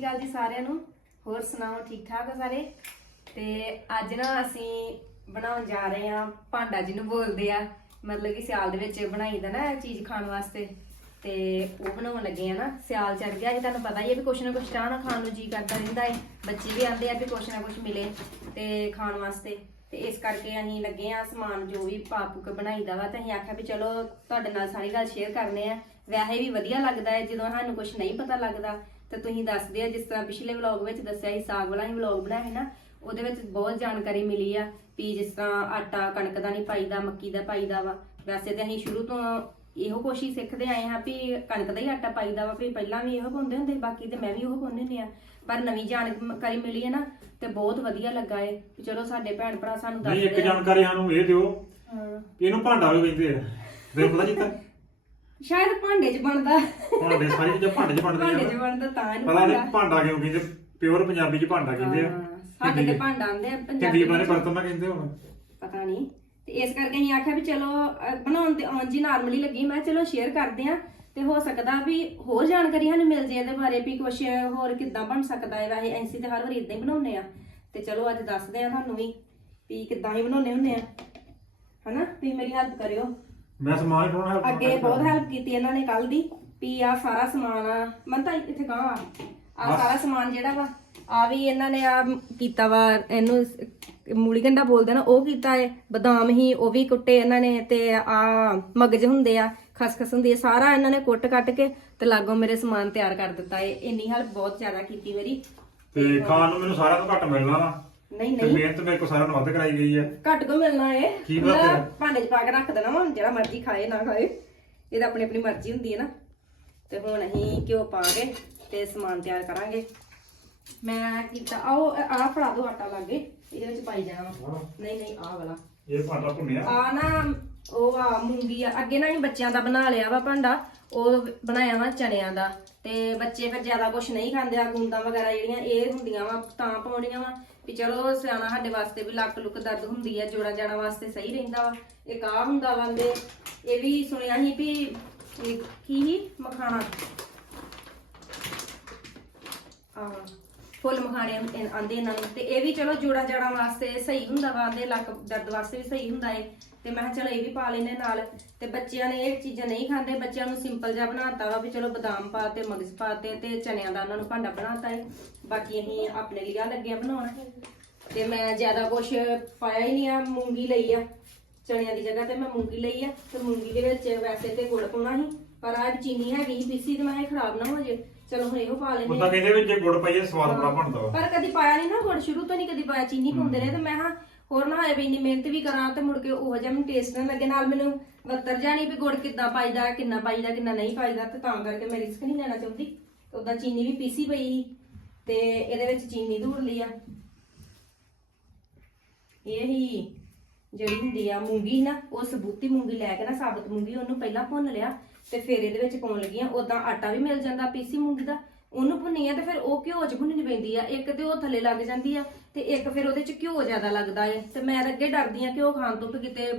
ਸ਼੍ਰੀ ਅਕਾਲ ਜੀ ਸਾਰਿਆਂ ਨੂੰ। ਹੋਰ ਸੁਣਾਓ, ਠੀਕ ਠਾਕ ਹੋ ਸਾਰੇ? ਤੇ ਅੱਜ ਨਾ ਅਸੀਂ ਬਣਾਉਣ ਜਾ ਰਹੇ ਹਾਂ, ਭਾਂਡਾ ਜਿਹਨੂੰ ਬੋਲਦੇ ਆ। ਮਤਲਬ ਕਿ ਸਿਆਲ ਦੇ ਵਿੱਚ ਬਣਾਈਦਾ ਨਾ ਇਹ ਚੀਜ਼ ਖਾਣ ਵਾਸਤੇ। ਤੇ ਉਹ ਬਣਾਉਣ ਲੱਗੇ ਆ ਨਾ, ਸਿਆਲ ਚੜ ਗਿਆ ਜੀ ਤੁਹਾਨੂੰ ਪਤਾ ਹੀ ਹੈ ਵੀ ਕੁਛ ਨਾ ਕੁਛ ਚਾਹ ਨਾ ਖਾਣ ਨੂੰ ਜੀ ਕਰਦਾ ਰਹਿੰਦਾ ਹੈ ਬੱਚੇ ਵੀ ਆਂਦੇ ਆ ਵੀ ਕੁਛ ਨਾ ਕੁਛ ਮਿਲੇ ਤੇ ਖਾਣ ਵਾਸਤੇ। ਤੇ ਇਸ ਕਰਕੇ ਅਸੀਂ ਲੱਗੇ ਆ ਸਮਾਨ ਜੋ ਵੀ ਪਾਪੂਕ ਬਣਾਈਦਾ ਵਾ ਤੇ ਅਸੀਂ ਆਖਿਆ ਵੀ ਚਲੋ ਤੁਹਾਡੇ ਨਾਲ ਸਾਰੀ ਗੱਲ ਸ਼ੇਅਰ ਕਰਨੇ ਆ। ਵੈਸੇ ਵੀ ਵਧੀਆ ਲੱਗਦਾ ਹੈ ਜਦੋਂ ਸਾਨੂੰ ਕੁਝ ਨਹੀਂ ਪਤਾ ਲੱਗਦਾ। ਤੇ ਤੁਸੀਂ ਦੱਸਦੇ ਆ ਜਿਸ ਤਰ੍ਹਾਂ ਪਿਛਲੇ ਵਲੌਗ ਵਿੱਚ ਦੱਸਿਆ ਸੀ ਸਾਗ ਵਾਲਾ ਹੀ ਵਲੌਗ ਬਣਾਇਆ ਹੈ ਨਾ ਉਹਦੇ ਵਿੱਚ ਬਹੁਤ ਜਾਣਕਾਰੀ ਮਿਲੀ ਆ ਵੀ ਜਿਸ ਤਰ੍ਹਾਂ ਆਟਾ ਕਣਕ ਦਾ ਨਹੀਂ ਪਾਈਦਾ ਮੱਕੀ ਦਾ ਪਾਈਦਾ ਵਾ। ਵੈਸੇ ਤੇ ਅਸੀਂ ਸ਼ੁਰੂ ਤੋਂ ਇਹੋ ਕੋਸ਼ਿਸ਼ ਸਿੱਖਦੇ ਆਏ ਹਾਂ ਵੀ ਕਣਕ ਦਾ ਹੀ ਆਟਾ ਪਾਈਦਾ ਵਾ ਵੀ ਪਹਿਲਾਂ ਵੀ ਇਹੋ ਪਾਉਂਦੇ ਹੁੰਦੇ ਬਾਕੀ ਤੇ ਮੈਂ ਵੀ ਇਹੋ ਪਾਉਂਦੀ ਹੁੰਦੀ ਆ। ਪਰ ਨਵੀਂ ਜਾਣਕਾਰੀ ਮਿਲੀ ਹੈ ਨਾ ਤੇ ਬਹੁਤ ਵਧੀਆ ਲੱਗਾ ਏ। ਵੀ ਚਲੋ ਸਾਡੇ ਭੈਣ ਭਰਾ ਸਾਨੂੰ ਨਹੀਂ ਇੱਕ ਆ। ਜਾਣਕਾਰੀ ਸਾਨੂੰ ਇਹ ਦਿਓ ਇਹਨੂੰ ਭਾਂਡਾ ਵੀ ਕਹਿੰਦੇ ਆ। ਤੈਨੂੰ ਪਤਾ ਜੀਤਾ ਸ਼ਾਇਦ ਭਾਂਡੇ 'ਚ ਬਣਦਾ। ਭਾਂਡੇ ਸਾਰੀ ਚੀਜ਼ਾਂ ਭਾਂਡੇ 'ਚ ਭਾਂਡੇ 'ਚ ਬਣਦਾ ਤਾਂ ਇਹਨੂੰ ਪਤਾ ਨਹੀਂ ਭਾਂਡਾ ਕਿਉਂ ਕਹਿੰਦੇ ਪਿਓਰ ਪੰਜਾਬੀ 'ਚ ਭਾਂਡਾ ਕਹਿੰਦੇ ਆ। ਹਾਂ, ਸਾਡੇ ਤੇ ਭਾਂਡਾ ਆਂਦੇ ਆ ਹਿੰਦੀ ਪੰਜਾਬੀ ਬਾਰੇ ਵਿੱਚ ਬਰਤਨ ਨਾ ਕਹਿੰਦੇ ਹੁਣ। ਪਤਾ ਨਹੀਂ ਤੇ ਇਸ ਕਰਕੇ ਅਸੀਂ ਆਖਿਆ ਵੀ ਚਲੋ ਅਹ, ਬਣਾਉਣ ਤੇ ਆਉਣ ਜੀ ਨਾਰਮਲੀ ਲੱਗੀ। ਮੈਂ ਕਿਹਾ ਚਲੋ ਸ਼ੇਅਰ ਕਰਦੇ ਆ ਤੇ ਹੋ ਸਕਦਾ ਵੀ ਹੋਰ ਜਾਣਕਾਰੀ ਸਾਨੂੰ ਮਿਲ ਜੇ ਇਹਦੇ ਬਾਰੇ ਵੀ ਕੁਝ ਹੋਰ ਕਿੱਦਾਂ ਬਣ ਸਕਦਾ ਹੈ। ਵੈਸੇ ਐਂਸੀ ਤੇ ਹਰ ਵਾਰੀ ਇਦਾਂ ਹੀ ਬਣਾਉਂਦੇ ਆ ਤੇ ਚਲੋ ਅੱਜ ਦੱਸਦੇ ਆ ਤੁਹਾਨੂੰ ਵੀ ਵੀ ਕਿੱਦਾਂ ਹੀ ਬਣਾਉਂਦੇ ਹੁੰਦੇ ਆ। ਹਨਾ? ਵੀ ਮੇਰੀ ਹੈਲਪ ਕਰਿਓ। ਮੈਂ ਸਮਾਨ ਹੀ ਪਾਉਣਾ ਹੈ ਅੱਗੇ ਬਹੁਤ ਹੈਲਪ ਕੀਤੀ ਇਹਨਾਂ ਨੇ ਕੱਲ ਦੀ ਵੀ ਆ ਸਾਰਾ ਸਮਾਨ ਮੈਂ ਤਾਂ ਇੱਥੇ ਗਾਂ ਆ। ਆਹ ਸਾਰਾ ਸਮਾਨ ਜਿਹੜਾ ਵਾ ਆ ਵੀ ਇਹਨਾਂ ਨੇ ਆ ਕੀਤਾ ਵਾ ਇਹਨੂੰ ਸ- ਮੂਲੀ ਗੰਡਾ ਬੋਲਦੇ ਨਾ ਉਹ ਕੀਤਾ ਹੈ ਬਦਾਮ ਹੀ ਉਹ ਵੀ ਕੁੱਟੇ ਇਹਨਾਂ ਨੇ ਤੇ ਆ ਮਗਜ ਹੁੰਦੇ ਆ ਖਸਖਸ ਹੁੰਦੀ ਹੈ ਸਾਰਾ ਇਹਨਾਂ ਨੇ ਕੁੱਟ ਕੱਟ ਕੇ ਤੇ ਲਾਗੋਂ ਮੇਰੇ ਸਮਾਨ ਤਿਆਰ ਕਰ ਦਿੱਤਾ ਹੈ ਇੰਨੀ ਹੈਲਪ ਬਹੁਤ ਜ਼ਿਆਦਾ ਕੀਤੀ ਮੇਰੀ। ਤੇ ਖਾਣ ਨੂੰ ਮੈਨੂੰ ਸਾਰਿਆਂ ਤੋਂ ਘੱਟ ਮਿਲਣਾ ਵਾ। ਨਹੀਂ ਤੇ ਨਹੀਂ। ਮਿਹਨਤ ਮੇਰੇ ਕੋਲ ਸਾਰਿਆਂ ਨੂੰ ਵੱਧ ਕਰਾਈ ਗਈ ਹੈ ਘੱਟ ਕੋ ਮਿਲਣਾ ਏ ਕੀ ਖੁੱਲ੍ਹਾ ਤੇਰਾ? ਭਾਂਡੇ 'ਚ ਪਾ ਕੇ ਰੱਖ ਦੇਣਾ ਵਾ ਜਿਹੜਾ ਮਰਜ਼ੀ ਖਾਏ ਨਾ ਖਾਏ। ਇਹ ਤਾਂ ਆਪਣੀ ਆਪਣੀ ਮਰਜ਼ੀ ਹੁੰਦੀ ਹੈ ਨਾ। ਤੇ ਹੁਣ ਅਸੀਂ ਘਿਓ ਪਾ ਕੇ ਤੇ ਸਮਾਨ ਤਿਆਰ ਕਰਾਂਗੇ। ਮੈਂ ਕੀਤਾ ਆਓ ਆਹ ਫੜਾ ਦੋ ਆਟਾ ਲਾਗੇ ਇਹਦੇ ਵਿੱਚ ਪਾਈ ਜਾਣਾ ਵਾ। ਨਹੀਂ ਨਹੀਂ ਆਹ ਵਾਲਾ। ਇਹ ਭਾਂਡਾ ਭੁੰਨਿਆ। ਆ ਨਾ ਉਹ ਆ ਮੂੰਗੀ ਆ ਅੱਗੇ ਨਾ ਹੀ ਬੱਚਿਆਂ ਦਾ ਬਣਾ ਲਿਆ ਵਾ ਭਾਂਡਾ। ਉਹ ਬਣਾਇਆ ਵਾ ਚਣਿਆਂ ਦਾ ਤੇ ਬੱਚੇ ਫਿਰ ਜ਼ਿਆਦਾ ਕੁਝ ਨਹੀਂ ਖਾਂਦੇ ਆ ਗੁੰਦਾਂ ਵਗੈਰਾ ਜਿਹੜੀਆਂ ਇਹ ਹੁੰਦੀਆਂ ਵਾ, ਤਾਂ ਪਾਉਣੀਆਂ ਵਾ ਵੀ ਚਲੋ ਸਿਆਣਾ ਸਾਡੇ ਵਾਸਤੇ ਵੀ ਲੱਕ ਲੁੱਕ ਦਰਦ ਹੁੰਦੀ ਆ, ਜੋੜਾਂ ਜਾਣਾ ਵਾਸਤੇ ਸਹੀ ਰਹਿੰਦਾ ਵਾ। ਇੱਕ ਆ ਹੁੰਦਾ ਵਾ ਦੇ ਇਹ ਵੀ ਸੁਣਿਆ ਸੀ ਵੀ ਇਹ ਕੀ ਸੀ? ਮਖਾਣਾ। ਆ ਫੁੱਲ ਮਖਾਣੇ ਆਂਦੇ ਇਹਨਾਂ ਨੂੰ। ਤੇ ਇਹ ਵੀ ਚਲੋ ਜੋੜਾ ਜਾੜਾਂ ਵਾਸਤੇ ਸਹੀ ਹੁੰਦਾ ਵਾ, ਆਂਦੇ ਲੱਕ ਦਰਦ ਵਾਸਤੇ ਵੀ ਸਹੀ ਹੁੰਦਾ ਏ। ਤੇ ਮੈਂ ਕਿਹਾ ਚਲੋ ਇਹ ਵੀ ਪਾ ਲੈਨੇ ਨਾਲ। ਤੇ ਬੱਚਿਆਂ ਨੇ ਇਹ ਚੀਜ਼ਾਂ ਨਹੀਂ ਖਾਂਦੇ ਬੱਚਿਆਂ ਨੂੰ ਸਿੰਪਲ ਜਿਹਾ ਬਣਾਤਾ ਵਾ ਵੀ ਚਲੋ ਬਦਾਮ ਪਾਤੇ ਮਗਜ਼ ਪਾਤੇ ਤੇ ਚਨਿਆਂ ਦਾ ਉਹਨਾਂ ਨੂੰ ਭਾਂਡਾ ਬਣਾਤਾ ਏ। ਬਾਕੀ ਅਸੀਂ ਆਪਣੇ ਲਈ ਆ ਲੱਗੇ ਆ ਬਣਾਉਣ। ਤੇ ਮੈਂ ਜ਼ਿਆਦਾ ਕੁਛ ਪਾਇਆ ਹੀ ਨਹੀਂ ਆ ਮੂੰਗੀ ਲਈ ਆ। ਚਣਿਆਂ ਦੀ ਜਗ੍ਹਾ ਤੇ ਮੈਂ ਮੂੰਗੀ ਲਈ ਆ। ਤੇ ਮੂੰਗੀ ਦੇ ਵਿੱਚ ਵੈਸੇ ਤੇ ਗੁੜ ਪਾਉਣਾ ਸੀ ਪਰ ਆ ਚੀਨੀ ਹੈਗੀ ਸੀ ਪੀਸੀ ਤੇ ਮੈਂ ਖਰਾਬ ਨਾ ਹੋ ਜੇ। ਚਲੋ ਹੁਣ ਇਹੋ ਪਾ ਲੈਨੇ ਉਦਾਂ ਕਹਿੰਦੇ ਵੀ ਜੇ ਗੁੜ ਪਾਈਏ ਸਵਾਦ ਬੜਾ ਬਣਦਾ ਵਾ। ਪਰ ਕਦੀ ਪਾਇਆ ਨਹੀਂ ਨਾ ਗੁੜ ਸ਼ੁਰੂ ਤੋਂ ਨਹੀਂ ਕਦੀ ਪਾਇਆ। ਚੀਨੀ ਪਾਉਂਦੇ ਰਹੇ ਤੇ ਮੈਂ ਹਾਂ ਹੋਰ ਨਾ ਹੋਏ ਵੀ ਇੰਨੀ ਮਿਹਨਤ ਵੀ ਕਰਾਂ ਤੇ ਮੁੜ ਕੇ ਉਹ ਜਿਹਾ ਮੈਨੂੰ ਟੇਸਟ ਨਾ ਲੱਗੇ। ਨਾਲ ਮੈਨੂੰ ਵੱਤਰ ਜਾਣੀ ਵੀ ਗੁੜ ਕਿੱਦਾਂ ਪਾਈਦਾ, ਕਿੰਨਾ ਪਾਈਦਾ, ਕਿੰਨਾ ਨਹੀਂ ਪਾਈਦਾ ਤੇ ਤਾਂ ਕਰਕੇ ਮੈਂ ਰਿਸਕ ਨਹੀਂ ਲੈਣਾ ਚਾਹੁੰਦੀ। ਤੇ ਉਦਾਂ ਚੀਨੀ ਵੀ ਪੀਸੀ ਪਈ ਤੇ ਇਹਦੇ ਵਿੱਚ ਚੀਨੀ ਧੂੜ ਲਈ ਆ। ਇਹ ਹੀ ਜਿਹੜੀ ਹੁੰਦੀ ਆ ਮੂੰਗੀ ਨਾ, ਉਹ ਸਬੂਤੀ ਮੂੰਗੀ ਲੈ ਕੇ ਨਾ, ਸਾਬਤ ਮੂੰਗੀ ਉਹਨੂੰ ਪਹਿਲਾਂ ਭੁੰਨ ਲਿਆ ਤੇ ਫਿਰ ਇਹਦੇ ਵਿੱਚ ਪਾਉਣ ਲੱਗੀ ਆ। ਉਦਾਂ ਆਟਾ ਵੀ ਮਿਲ ਜਾਂਦਾ ਪੀਸੀ ਮੂੰਗੀ ਦਾ। ਉਹਨੂੰ ਭੁੰਨੀ ਆ ਤੇ ਫਿਰ ਉਹ ਘਿਓ 'ਚ ਭੁੰਨਣੀ ਪੈਂਦੀ ਆ। ਇੱਕ ਤੇ ਉਹ ਥੱਲੇ ਲੱਗ ਜਾਂਦੀ ਆ ਤੇ ਇੱਕ ਫਿਰ ਉਹਦੇ 'ਚ ਘਿਓ ਜ਼ਿਆਦਾ ਲੱਗਦਾ ਏ, ਤੇ ਮੈਂ ਤਾਂ ਅੱਗੇ ਡਰਦੀ ਆ ਘਿਓ ਖਾਣ ਤੋਂ ਵੀ ਕਿਤੇ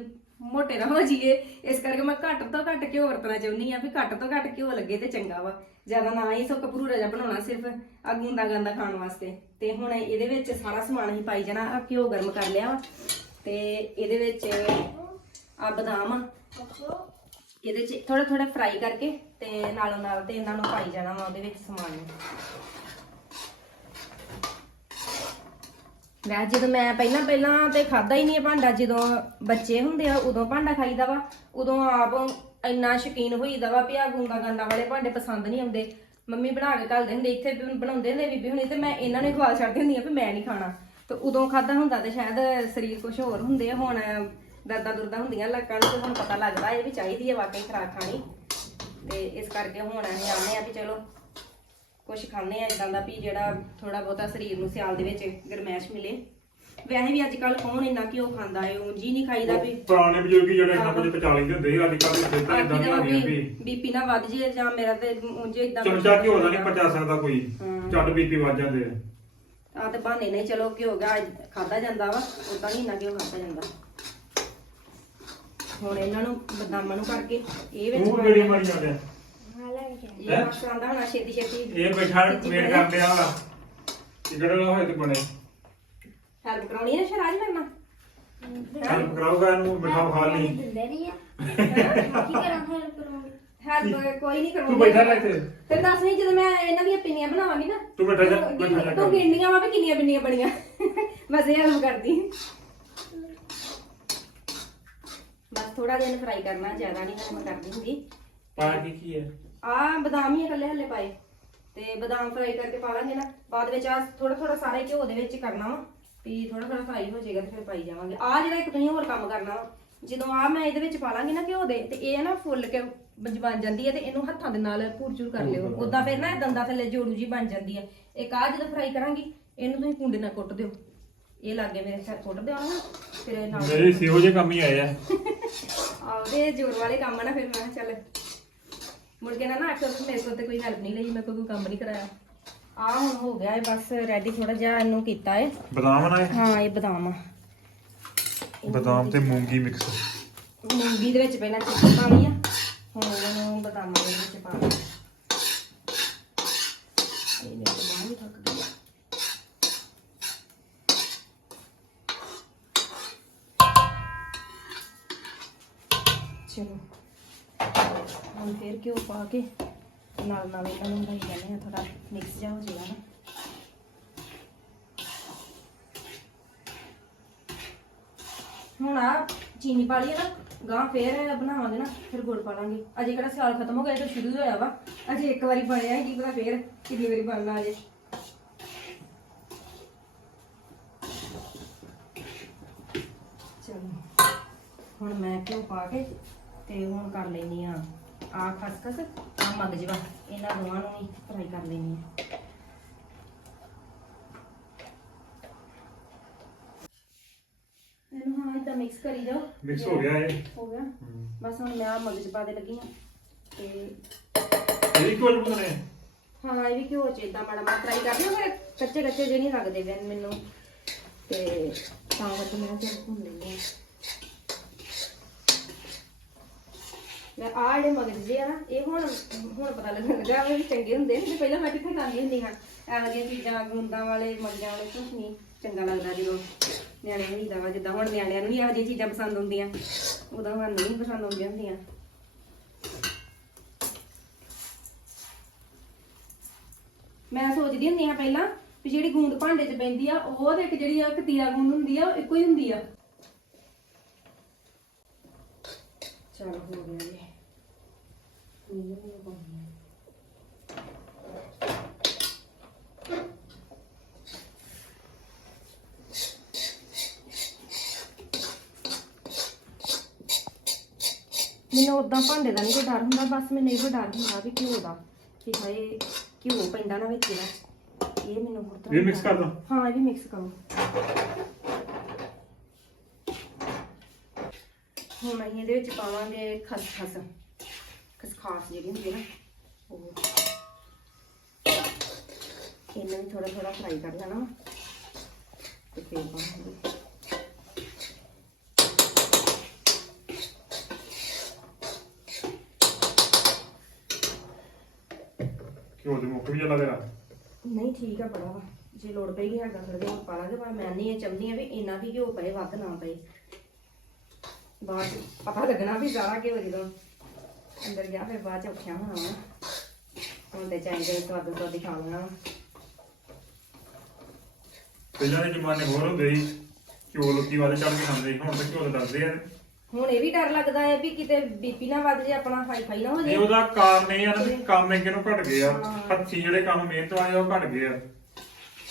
ਮੋਟੇ ਨਾ ਹੋ ਜਾਈਏ। ਇਸ ਕਰਕੇ ਮੈਂ ਘੱਟ ਤੋਂ ਘੱਟ ਘਿਓ ਵਰਤਣਾ ਚਾਹੁੰਦੀ ਆ ਵੀ ਘੱਟ ਤੋਂ ਘੱਟ ਘਿਓ ਲੱਗੇ ਤੇ ਚੰਗਾ ਵਾ। ਜ਼ਿਆਦਾ ਨਾ ਹੀ ਸੁੱਕ ਭਰੂਰਾ ਜਿਹਾ ਬਣਾਉਣਾ ਸਿਰਫ ਆ ਗੁੰਦਾ ਗੰਦਾ ਖਾਣ ਵਾਸਤੇ। ਤੇ ਹੁਣ ਇਹਦੇ ਵਿੱਚ ਸਾਰਾ ਸਮਾਨ ਹੀ ਪਾਈ ਜਾਣਾ ਆ ਘਿਓ ਗਰਮ ਕਰ ਲਿਆ ਵਾ। ਤੇ ਇਹਦੇ ਵਿੱਚ ਆ ਬਦਾਮ ਆ। ਇਹਦੇ ਚ ਥੋੜਾ ਥੋੜਾ ਫਰਾਈ ਕਰਕੇ ਤੇ ਨਾਲੋਂ ਨਾਲ ਤੇ ਇਹਨਾਂ ਨੂੰ ਪਾਈ ਜਾਣਾ ਵਾ ਉਹਦੇ ਵਿੱਚ ਸਮਾਨ। ਨੂੰ ਮੈਂ ਜਦੋਂ ਮੈਂ ਪਹਿਲਾਂ ਪਹਿਲਾਂ ਤੇ ਖਾਦਾ ਹੀ ਨਹੀਂ ਇਹ ਭਾਂਡਾ, ਜਦੋਂ ਬੱਚੇ ਹੁੰਦੇ ਆ, ਉਦੋਂ ਭਾਂਡਾ ਖਾਈਦਾ ਵਾ। ਉਦੋਂ ਆਪ ਇੰਨਾ ਸ਼ੌਕੀਨ ਹੋਈਦਾ ਵਾ ਵੀ ਗੁੰਦਾ ਗੰਦਾ ਵਾਲੇ ਭਾਂਡੇ ਪਸੰਦ ਨਹੀਂ ਆਉਂਦੇ। ਮੰਮੀ ਬਣਾ ਕੇ ਘੱਲਦੇ ਹੁੰਦੇ ਇੱਥੇ ਬਣਾਉਂਦੇ ਹੁੰਦੇ ਬੀਬੀ ਹੁਣੀ ਤੇ ਮੈਂ ਇਹਨਾਂ ਨੂੰ ਹੀ ਖਵਾ ਛੱਡਦੀ ਹੁੰਦੀ ਆ ਵੀ ਮੈਂ ਨਹੀਂ ਖਾਣਾ। ਤੇ ਉਦੋਂ ਖਾਦਾ ਹੁੰਦਾ ਤੇ ਸ਼ਾਇਦ ਸਰੀਰ ਕੁਝ ਹੋਰ ਹੁੰਦੇ ਆ, ਹੁਣ ਦਰਦਾਂ ਦੁਰਦਾਂ ਹੁੰਦੀਆਂ ਲੱਕਾਂ ਨੂੰ ਤੇ ਹੁਣ ਪਤਾ ਲੱਗਦਾ ਇਹ ਵੀ ਚਾਹੀਦੀ ਹੈ ਵਾਕਈ ਖੁਰਾਕ ਖਾਣੀ। ਤੇ ਇਸ ਕਰਕੇ ਹੁਣ ਅਸੀਂ ਆਨੇ ਆ ਵੀ ਚਲੋ ਕੁਝ ਖਾਂਦੇ ਆ ਇਦਾਂ ਦਾ ਵੀ ਜਿਹੜਾ ਥੋੜਾ ਬਹੁਤਾ ਸਰੀਰ ਨੂੰ ਸਿਆਲ ਦੇ ਵਿੱਚ ਗਰਮੈਸ਼ ਮਿਲੇ। ਵੈਸੇ ਵੀ ਅੱਜ ਕੱਲ ਕੌਣ ਇੰਨਾ ਘਿਓ ਖਾਂਦਾ ਏ ਉਂਝ ਹੀ ਨਹੀਂ ਖਾਈਦਾ ਵੀ। ਪੁਰਾਣੇ ਬਜ਼ੁਰਗ ਜਿਹੜੇ ਇਹਨਾਂ ਕੋਲ 40 ਦੇ ਹੁੰਦੇ ਸੀ ਅੱਜ ਕੱਲ੍ਹ ਦੇ ਸਿਹਤਾਂ ਇਦਾਂ ਬਾਕੀ ਦੀਆਂ ਦਾ ਹੋ ਗਈਆਂ ਵੀ ਵੀ। ਬੀਪੀ ਨਾ ਵੱਧ ਜੇ ਜਾਂ ਮੇਰਾ ਤੇ ਉਂਝ ਇਦਾਂ ਚਮਚਾ ਘਿਓ ਦਾ ਨਹੀਂ ਪਚਾ ਸਕਦਾ ਕੋਈ। ਹਾਂ। ਬੀਪੀ ਵੱਜ ਜਾਂਦੇ ਆ। ਆ ਤੇ ਬਹਾਨੇ ਨੇ ਚਲੋ ਘਿਓ ਗਾ ਖਾਦਾ ਜਾਂਦਾ ਵਾ ਉਦਾਂ ਨਹੀਂ ਇੰਨਾ ਘਿਓ ਖਾਦਾ ਜਾਂਦਾ। ਹੁਣ ਇਹਨਾਂ ਨੂੰ ਬਦਾਮਾਂ ਨੂੰ ਕਰਕੇ ਇਹ ਵਿੱਚ ਤੂੰ ਪਾ- ਕਿਹੜੀ ਮਾਰੀ ਜਾਂਦੇ ਆ? ਇਹ ਬਸ ਆਂਦਾ ਹੋਣਾ ਛੇਤੀ ਛੇਤੀ। ਇਹ ਬੈਠਾ ਵੇਟ ਕਰਦੇ ਆ ਟਿਕਟ ਲਾ ਹੋਏ ਤੇ ਬਣੇ? ਹੈਲਪ ਕਰਾਉਣੀ ਹੈ ਸ਼ਰਾਜ ਮੇਰੇ ਨਾਲ? ਹੈਲਪ ਕਰਾਉਗਾ ਇਹਨੂੰ ਮਿਠਾ ਖਾ ਲਈ। ਦਿੰਦੇ ਨਹੀਂ ਆ। ਕੀ ਕਰਾਂ ਹੈਲਪ ਕਰੋਗੇ ਹੈਲਪ ਕੋਈ ਨਹੀਂ ਕਰਾਉਣੀ ਤੂੰ ਬੈਠਾ ਰਹਿ ਇੱਥੇ। ਫਿਰ ਦੱਸ ਨਹੀਂ ਜਦੋਂ ਮੈਂ ਇਹਨਾਂ ਦੀਆਂ ਪਿੰਨੀਆਂ ਬਣਾਵਾਂਗੀ ਨਾ ਤੂੰ ਬੈਠਾ ਜਾ ਤੂੰ ਬੈਠਾ ਜਾ ਤੂੰ ਗਿਣਨੀਆਂ ਵਾ ਵੀ ਕਿੰਨੀਆਂ ਪਿੰਨੀਆਂ ਬਣੀਆਂ। ਇਹ ਹੈਲਪ ਕਰਦੀ। ਬਸ ਥੋੜਾ ਜਿਹਾ ਫਰਾਈ ਕਰਨਾ ਜ਼ਿਆਦਾ ਨਹੀਂ ਮੈਂ ਕਰਦੀ ਹੁੰਦੀ। ਪਾ ਕੀ ਕੀ ਹੈ? ਆ ਬਦਾਮ ਹੀ ਇਕੱਲੇ ਹੱਲੇ ਪਾਏ। ਤੇ ਬਦਾਮ ਫਰਾਈ ਕਰਕੇ ਪਾ ਲਾਂਗੇ ਨਾ। ਬਾਅਦ ਵਿੱਚ ਆ ਥੋੜਾ ਥੋੜਾ ਸਾਰਾ ਘਿਓ ਦੇ ਵਿੱਚ ਕਰਨਾ ਵਾ। ਵੀ ਥੋੜਾ ਥੋੜਾ ਫਰਾਈ ਹੋ ਜਾਏਗਾ ਤੇ ਫਿਰ ਪਾਈ ਜਾਵਾਂਗੇ। ਆ ਜਿਹੜਾ ਇੱਕ ਤੁਸੀਂ ਹੋਰ ਕੰਮ ਕਰਨਾ ਵਾ। ਜਦੋਂ ਆ ਮੈਂ ਇਹਦੇ ਵਿੱਚ ਪਾ ਲਾਂਗੀ ਨਾ ਘਿਓ ਦੇ ਤੇ ਇਹ ਨਾ ਫੁੱਲ ਕੇ ਬਣ ਜਾਂਦੀ ਹੈ ਤੇ ਇਹਨੂੰ ਹੱਥਾਂ ਦੇ ਨਾਲ ਭੂਰ-ਚੂਰ ਕਰ ਲਿਓ। ਉਦਾਂ ਫਿਰ ਨਾ ਇਹ ਦੰਦਾਂ ਥੱਲੇ ਜੋੜੂ ਜੀ ਬਣ ਜਾਂਦੀ ਹੈ ਇੱਕ ਆ ਜਦੋਂ ਫਰਾਈ ਕਰਾਂਗੀ ਇਹਨੂੰ ਤੁਸੀਂ ਕੁੰਡੇ ਨਾਲ ਕੁੱਟ ਦਿਓ। ਇਹ ਲੱਗੇ ਮੇਰੇ ਸਿਰ ਕੁੱਟ ਦਿਓ ਨਾ। ਫਿਰ ਇਹ ਨਾਲ ਮੇਰੇ ਸਿਹੋ ਜੇ ਕੰਮ ਹੀ ਆਏ ਆ। ਆਉਦੇ ਜ਼ੋਰ ਵਾਲੇ ਕੰਮ ਆ ਨਾ ਫਿਰ ਮੈਂ ਕਿਹਾ ਚੱਲ ਮੁੜ ਕੇ ਨਾ ਨਾ ਕਿ ਮੇਰੇ ਕੋਲ ਤੇ ਕੋਈ ਹੈਲਪ ਨਹੀਂ ਲਈ ਮੈਂ ਕੋਈ ਕੰਮ ਨਹੀਂ ਕਰਾਇਆ। ਆ ਹੁਣ ਹੋ ਗਿਆ ਇਹ ਬਸ ਰੈਡੀ ਥੋੜਾ ਜਿਹਾ ਇਹਨੂੰ ਕੀਤਾ ਏ। ਬਦਾਮ ਨਾ ਇਹ? ਹਾਂ ਇਹ ਬਦਾਮ ਆ। ਬਦਾਮ ਤੇ ਮੂੰਗੀ ਮਿਕਸ ਮੂੰਗੀ ਦੇ ਵਿੱਚ ਪਹਿਲਾਂ ਚੀਨੀ ਪਾ ਲਈ ਆ ਹੁਣ ਇਹਨੂੰ ਬਦਾਮਾਂ ਦੇ ਵਿੱਚ ਪਾ ਲਿਆ ਇਹ ਮੇਰੇ ਤੋਂ ਬਾਹਰ ਹੀ ਥੱਕ ਗਈ। ਚਲੋ। ਹੁਣ ਫਿਰ ਘਿਓ ਪਾ ਕੇ ਨਾਲ ਨਾਲ ਇਹਨਾਂ ਨੂੰ ਬਣਾਈ ਜਾਂਦੇ ਆ ਥੋੜਾ ਮਿਕਸ ਜਿਹਾ ਹੋ ਜਾਏਗਾ ਨਾ। ਹੁਣ ਆ ਚੀਨੀ ਪਾ ਲਈਏ ਨਾ ਗਾਂ ਫੇਰ ਬਣਾਵਾਂਗੇ ਨਾ, ਫਿਰ ਗੁੜ ਪਾ ਲਾਂਗੇ। ਅਜੇ ਕਿਹੜਾ ਸਾਲ ਖਤਮ ਹੋ ਗਿਆ ਤਾਂ ਸ਼ੁਰੂ ਹੋਇਆ ਵਾ। ਅਜੇ ਇੱਕ ਵਾਰੀ ਬਣਿਆ ਹੈ ਕੀ ਪਤਾ ਫੇਰ ਕਿੰਨੀ ਵਾਰੀ ਬਣਨਾ ਅਜੇ। ਚਲੋ, ਹੁਣ ਮੈਂ ਘਿਓ ਪਾ ਕੇ ਤੇ ਹੁਣ ਕਰ ਲੈਣੀ ਆ। ਆ ਖਸਖਸ ਆ ਮਗਜਵਾ ਇਹਨਾਂ ਦੋਵਾਂ ਨੂੰ ਵੀ ਫਰਾਈ ਕਰ ਲੈਣੀ ਇਹਨੂੰ ਹਾਂ ਇਦਾਂ ਮਿਕਸ ਕਰੀ ਜਾਓ। ਮਿਕਸ ਹੋ ਗਿਆ ਇਹ। ਹੋ ਗਿਆ। ਬਸ ਹੁਣ ਮੈਂ ਆ ਮਗਜ ਪਾ ਦੇ ਲੱਗੀ ਆ ਤੇ ਇਹ ਕਿਉਂ ਬਣਨੇ ਹਾਂ ਇਹ ਵੀ ਘਿਓ ਚ ਇਦਾਂ ਮਾੜਾ ਮਾੜਾ ਫਰਾਈ ਕਰ ਲਿਓ ਫਿਰ ਕੱਚੇ ਕੱਚੇ ਜਿਹੇ ਨਹੀਂ ਲੱਗਦੇ ਵੇ ਮੈਨੂੰ। ਤੇ ਤਾਂ ਕਰਕੇ ਮੈਂ ਫਿਰ ਭੁੰਨ ਲੈਂਦੀ ਆ ਮੈਂ ਆ ਜਿਹੜੇ ਮਗਰ ਜੇ ਆ ਨਾ, ਇਹ ਹੁਣ ਹੁਣ ਪਤਾ ਲੱਗਣ ਲੱਗਾ ਵੀ ਚੰਗੇ ਹੁੰਦੇ ਨੇ, ਤੇ ਪਹਿਲਾਂ ਮੈਂ ਕਿੱਥੇ ਖਾਂਦੀ ਹੁੰਦੀ ਹਾਂ। ਐਵੇਂ ਦੀਆਂ ਚੀਜ਼ਾਂ ਗੁੰਦਾਂ ਵਾਲੇ ਮਗਜਾਂ ਵਾਲੇ ਕੁਝ ਨਹੀਂ, ਚੰਗਾ ਲੱਗਦਾ ਜਦੋਂ ਨਿਆਣੇ ਨੂੰ ਵਾ, ਜਿੱਦਾਂ ਹੁਣ ਨਿਆਣਿਆਂ ਨੂੰ ਨਹੀਂ ਇਹੋ ਜਿਹੀਆਂ ਚੀਜ਼ਾਂ ਪਸੰਦ ਹੁੰਦੀਆਂ, ਉਦੋਂ ਸਾਨੂੰ ਨਹੀਂ ਪਸੰਦ ਆਉਂਦੀਆਂ ਹੁੰਦੀਆਂ। ਮੈਂ ਸੋਚਦੀ ਹੁੰਦੀ ਹਾਂ ਪਹਿਲਾਂ ਵੀ ਜਿਹੜੀ ਗੂੰਦ ਭਾਂਡੇ 'ਚ ਪੈਂਦੀ ਆ, ਉਹ ਤੇ ਇੱਕ ਜਿਹੜੀ ਆ ਕਤੀਰਾ ਗੂੰਦ ਹੁੰਦੀ ਆ, ਉਹ ਇੱਕੋ ਹੀ ਹੁੰਦੀ ਆ। ਚਲੋ ਹੋ ਗਿਆ ਜੀ। ਮੈਨੂੰ ਉਦਾਂ ਭਾਂਡੇ ਦਾ ਨਹੀਂ ਕੋਈ ਡਰ ਹੁੰਦਾ ਬਸ ਮੈਨੂੰ ਇਹੋ ਡਰ ਹੁੰਦਾ ਵੀ ਘਿਓ ਦਾ ਕਿ ਹਾਏ ਘਿਓ ਪੈਂਦਾ ਨਾ ਵਿੱਚ ਇਹਦਾ। ਇਹ ਮੈਨੂੰ ਹੋਰ ਤਰ੍ਹਾਂ ਇਹ mix ਕਰ ਦਿਓ? ਹਾਂ ਇਹ ਵੀ ਮਿਕਸ ਕਰੋ। ਹੁਣ ਅਸੀਂ ਇਹਦੇ ਵਿੱਚ ਪਾਵਾਂਗੇ ਖਸਖਸ ਖਸਖਾਸ ਜਿਹੜੀ ਹੁੰਦੀ ਹੈ ਨਾ ਉਹ ਇਹਨਾਂ ਵੀ ਥੋੜਾ ਥੋੜਾ ਫਰਾਈ ਕਰ ਲੈਣਾ। ਤੇ ਫਿਰ ਪਾਵਾਂਗੇ। ਕਿਉਂ ਦੇ ਮੁੱਕ ਵੀ ਜਾਂਦਾ ਤੇਰਾ? ਨਹੀਂ ਠੀਕ ਆ ਬੜਾ ਵਾ। ਜੇ ਲੋੜ ਸਾਡਾ ਥੋੜਾ ਜਿਹਾ ਹੋਰ ਪਾ ਲਾਂਗੇ ਪਰ ਮੈਂ ਨਹੀਂ ਇਹ ਚਾਹੁੰਦੀ ਆ ਵੀ ਇੰਨਾ ਵੀ ਘਿਓ ਪਏ ਵੱਧ ਨਾ ਪਏ। ਬਾਅਦ 'ਚ ਪਤਾ ਲੱਗਣਾ ਵੀ ਸਾਰਾ ਘਿਓ ਜਦੋਂ ਅੰਦਰ ਗਿਆ ਫਿਰ ਬਾਅਦ ਚ ਔਖਿਆ ਹੋਣਾ ਵਾ। ਹੁਣ ਤੇ ਚਾਹੀਦੇ ਸਵਾਦ ਸਵਾਦ ਖਾ ਲੈਣਾ। ਪਹਿਲਾਂ ਦੇ ਜ਼ਮਾਨੇ ਹੋਰ ਹੁੰਦੇ ਸੀ ਕਿਉਂ ਲੋਕੀ ਵਾਲੇ ਚੜ ਕੇ ਖਾਂਦੇ ਸੀ ਹੁਣ ਤਾਂ ਕਿਉਂ ਡਰਦੇ ਆ। ਹੁਣ ਇਹ ਵੀ ਡਰ ਲੱਗਦਾ ਹੈ ਵੀ ਕਿਤੇ ਬੀਪੀ ਨਾ ਵੱਧ ਜੇ ਆਪਣਾ ਹਾਈ ਫਾਈ ਨਾ ਹੋ ਇਹ ਜੇ ਉਹਦਾ ਕਾਰਨ ਇਹ ਆ ਨਾ ਵੀ ਕੰਮ ਅੱਗੇ ਨੂੰ ਘਟ ਗਏ ਆ। ਹੱਥੀ ਜਿਹੜੇ ਕੰਮ ਮਿਹਨਤ ਵਾਲੇ ਉਹ ਘਟ ਗਏ ਆ।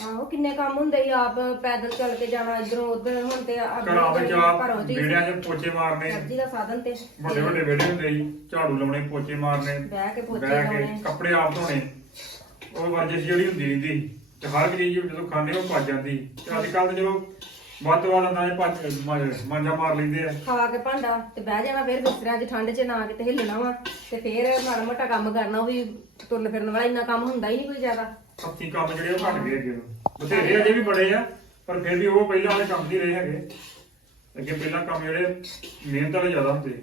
ਆਹੋ ਕਿੰਨੇ ਕੰਮ ਹੁੰਦੇ ਸੀ ਆਪ ਪੈਦਲ ਚੱਲ ਕੇ ਜਾਣਾ ਇਧਰੋਂ ਉਧਰ ਹੁਣ ਤੇ ਆ- ਘਰਾਂ ਵਿੱਚ ਘਰੋਂ ਆ ਦੀ ਵਿਹੜਿਆਂ 'ਚ ਪੋਚੇ ਮਾਰਨੇ। ਸਬਜ਼ੀ ਦਾ ਸਾਧਨ ਤੇ। ਵੱਡੇ ਵੱਡੇ ਵਿਹੜੇ ਹੁੰਦੇ ਸੀ ਝਾੜੂ ਲਾਉਣੇ ਪੋਚੇ ਮਾਰਨੇ ਬਹਿ ਕੇ ਪੋਚੇ ਬਹਿ ਕੇ ਲਾਉਣੇ। ਕੱਪੜੇ ਆਪ ਧੋਣੇ। ਉਹ ਵਰਜਿਸ਼ ਜਿਹੜੀ ਹੁੰਦੀ ਰਹਿੰਦੀ ਸੀ। ਤੇ ਹਰ ਇੱਕ ਚੀਜ਼ ਜਦੋਂ ਖਾਂਦੇ ਉਹ ਭੱਜ ਜਾਂਦੀ ਤੇ ਅੱਜ ਕੱਲ੍ਹ ਜਦੋਂ ਵੱਧ ਤੋਂ ਵੱਧ ਇਹ ਭੱਜ ਮਾਂਜ- ਮਾਂਜਾ ਮਾਰ ਲੈਂਦੇ ਆ। ਖਾ ਕੇ ਭਾਂਡਾ ਤੇ ਬਹਿ ਜਾਣਾ ਫਿਰ ਬਿਸਤਰਿਆਂ 'ਚ ਠੰਡ 'ਚ ਨਾ ਕਿਤੇ ਹਿੱਲਣਾ ਵਾ। ਤੇ ਫਿਰ ਮਾੜਾ ਮੋਟਾ ਕੰਮ ਕਰਨਾ ਉਹ ਵੀ ਤੁਰਨ ਫਿਰਨ ਵਾਲਾ ਇੰਨਾ ਕੰਮ ਹੁੰਦਾ ਹੀ ਨਹੀਂ ਕੋਈ ਜ਼ਿਆਦਾ। ਹੱਥੀ ਕੰਮ ਜਿਹੜੇ ਉਹ ਘਟ ਗਏ ਅੱਗੇ ਤੋਂ। ਬਥੇਰੇ ਅਜੇ ਵੀ ਬੜੇ ਆ, ਪਰ ਫਿਰ ਵੀ ਉਹ ਪਹਿਲਾਂ ਵਾਲੇ ਕੰਮ ਨਹੀਂ ਰਹੇ ਹੈਗੇ ਅੱਗੇ ਪਹਿਲਾਂ ਕੰਮ ਜਿਹੜੇ ਮਿਹਨਤ ਵਾਲੇ ਜ਼ਿਆਦਾ ਹੁੰਦੇ ਸੀ।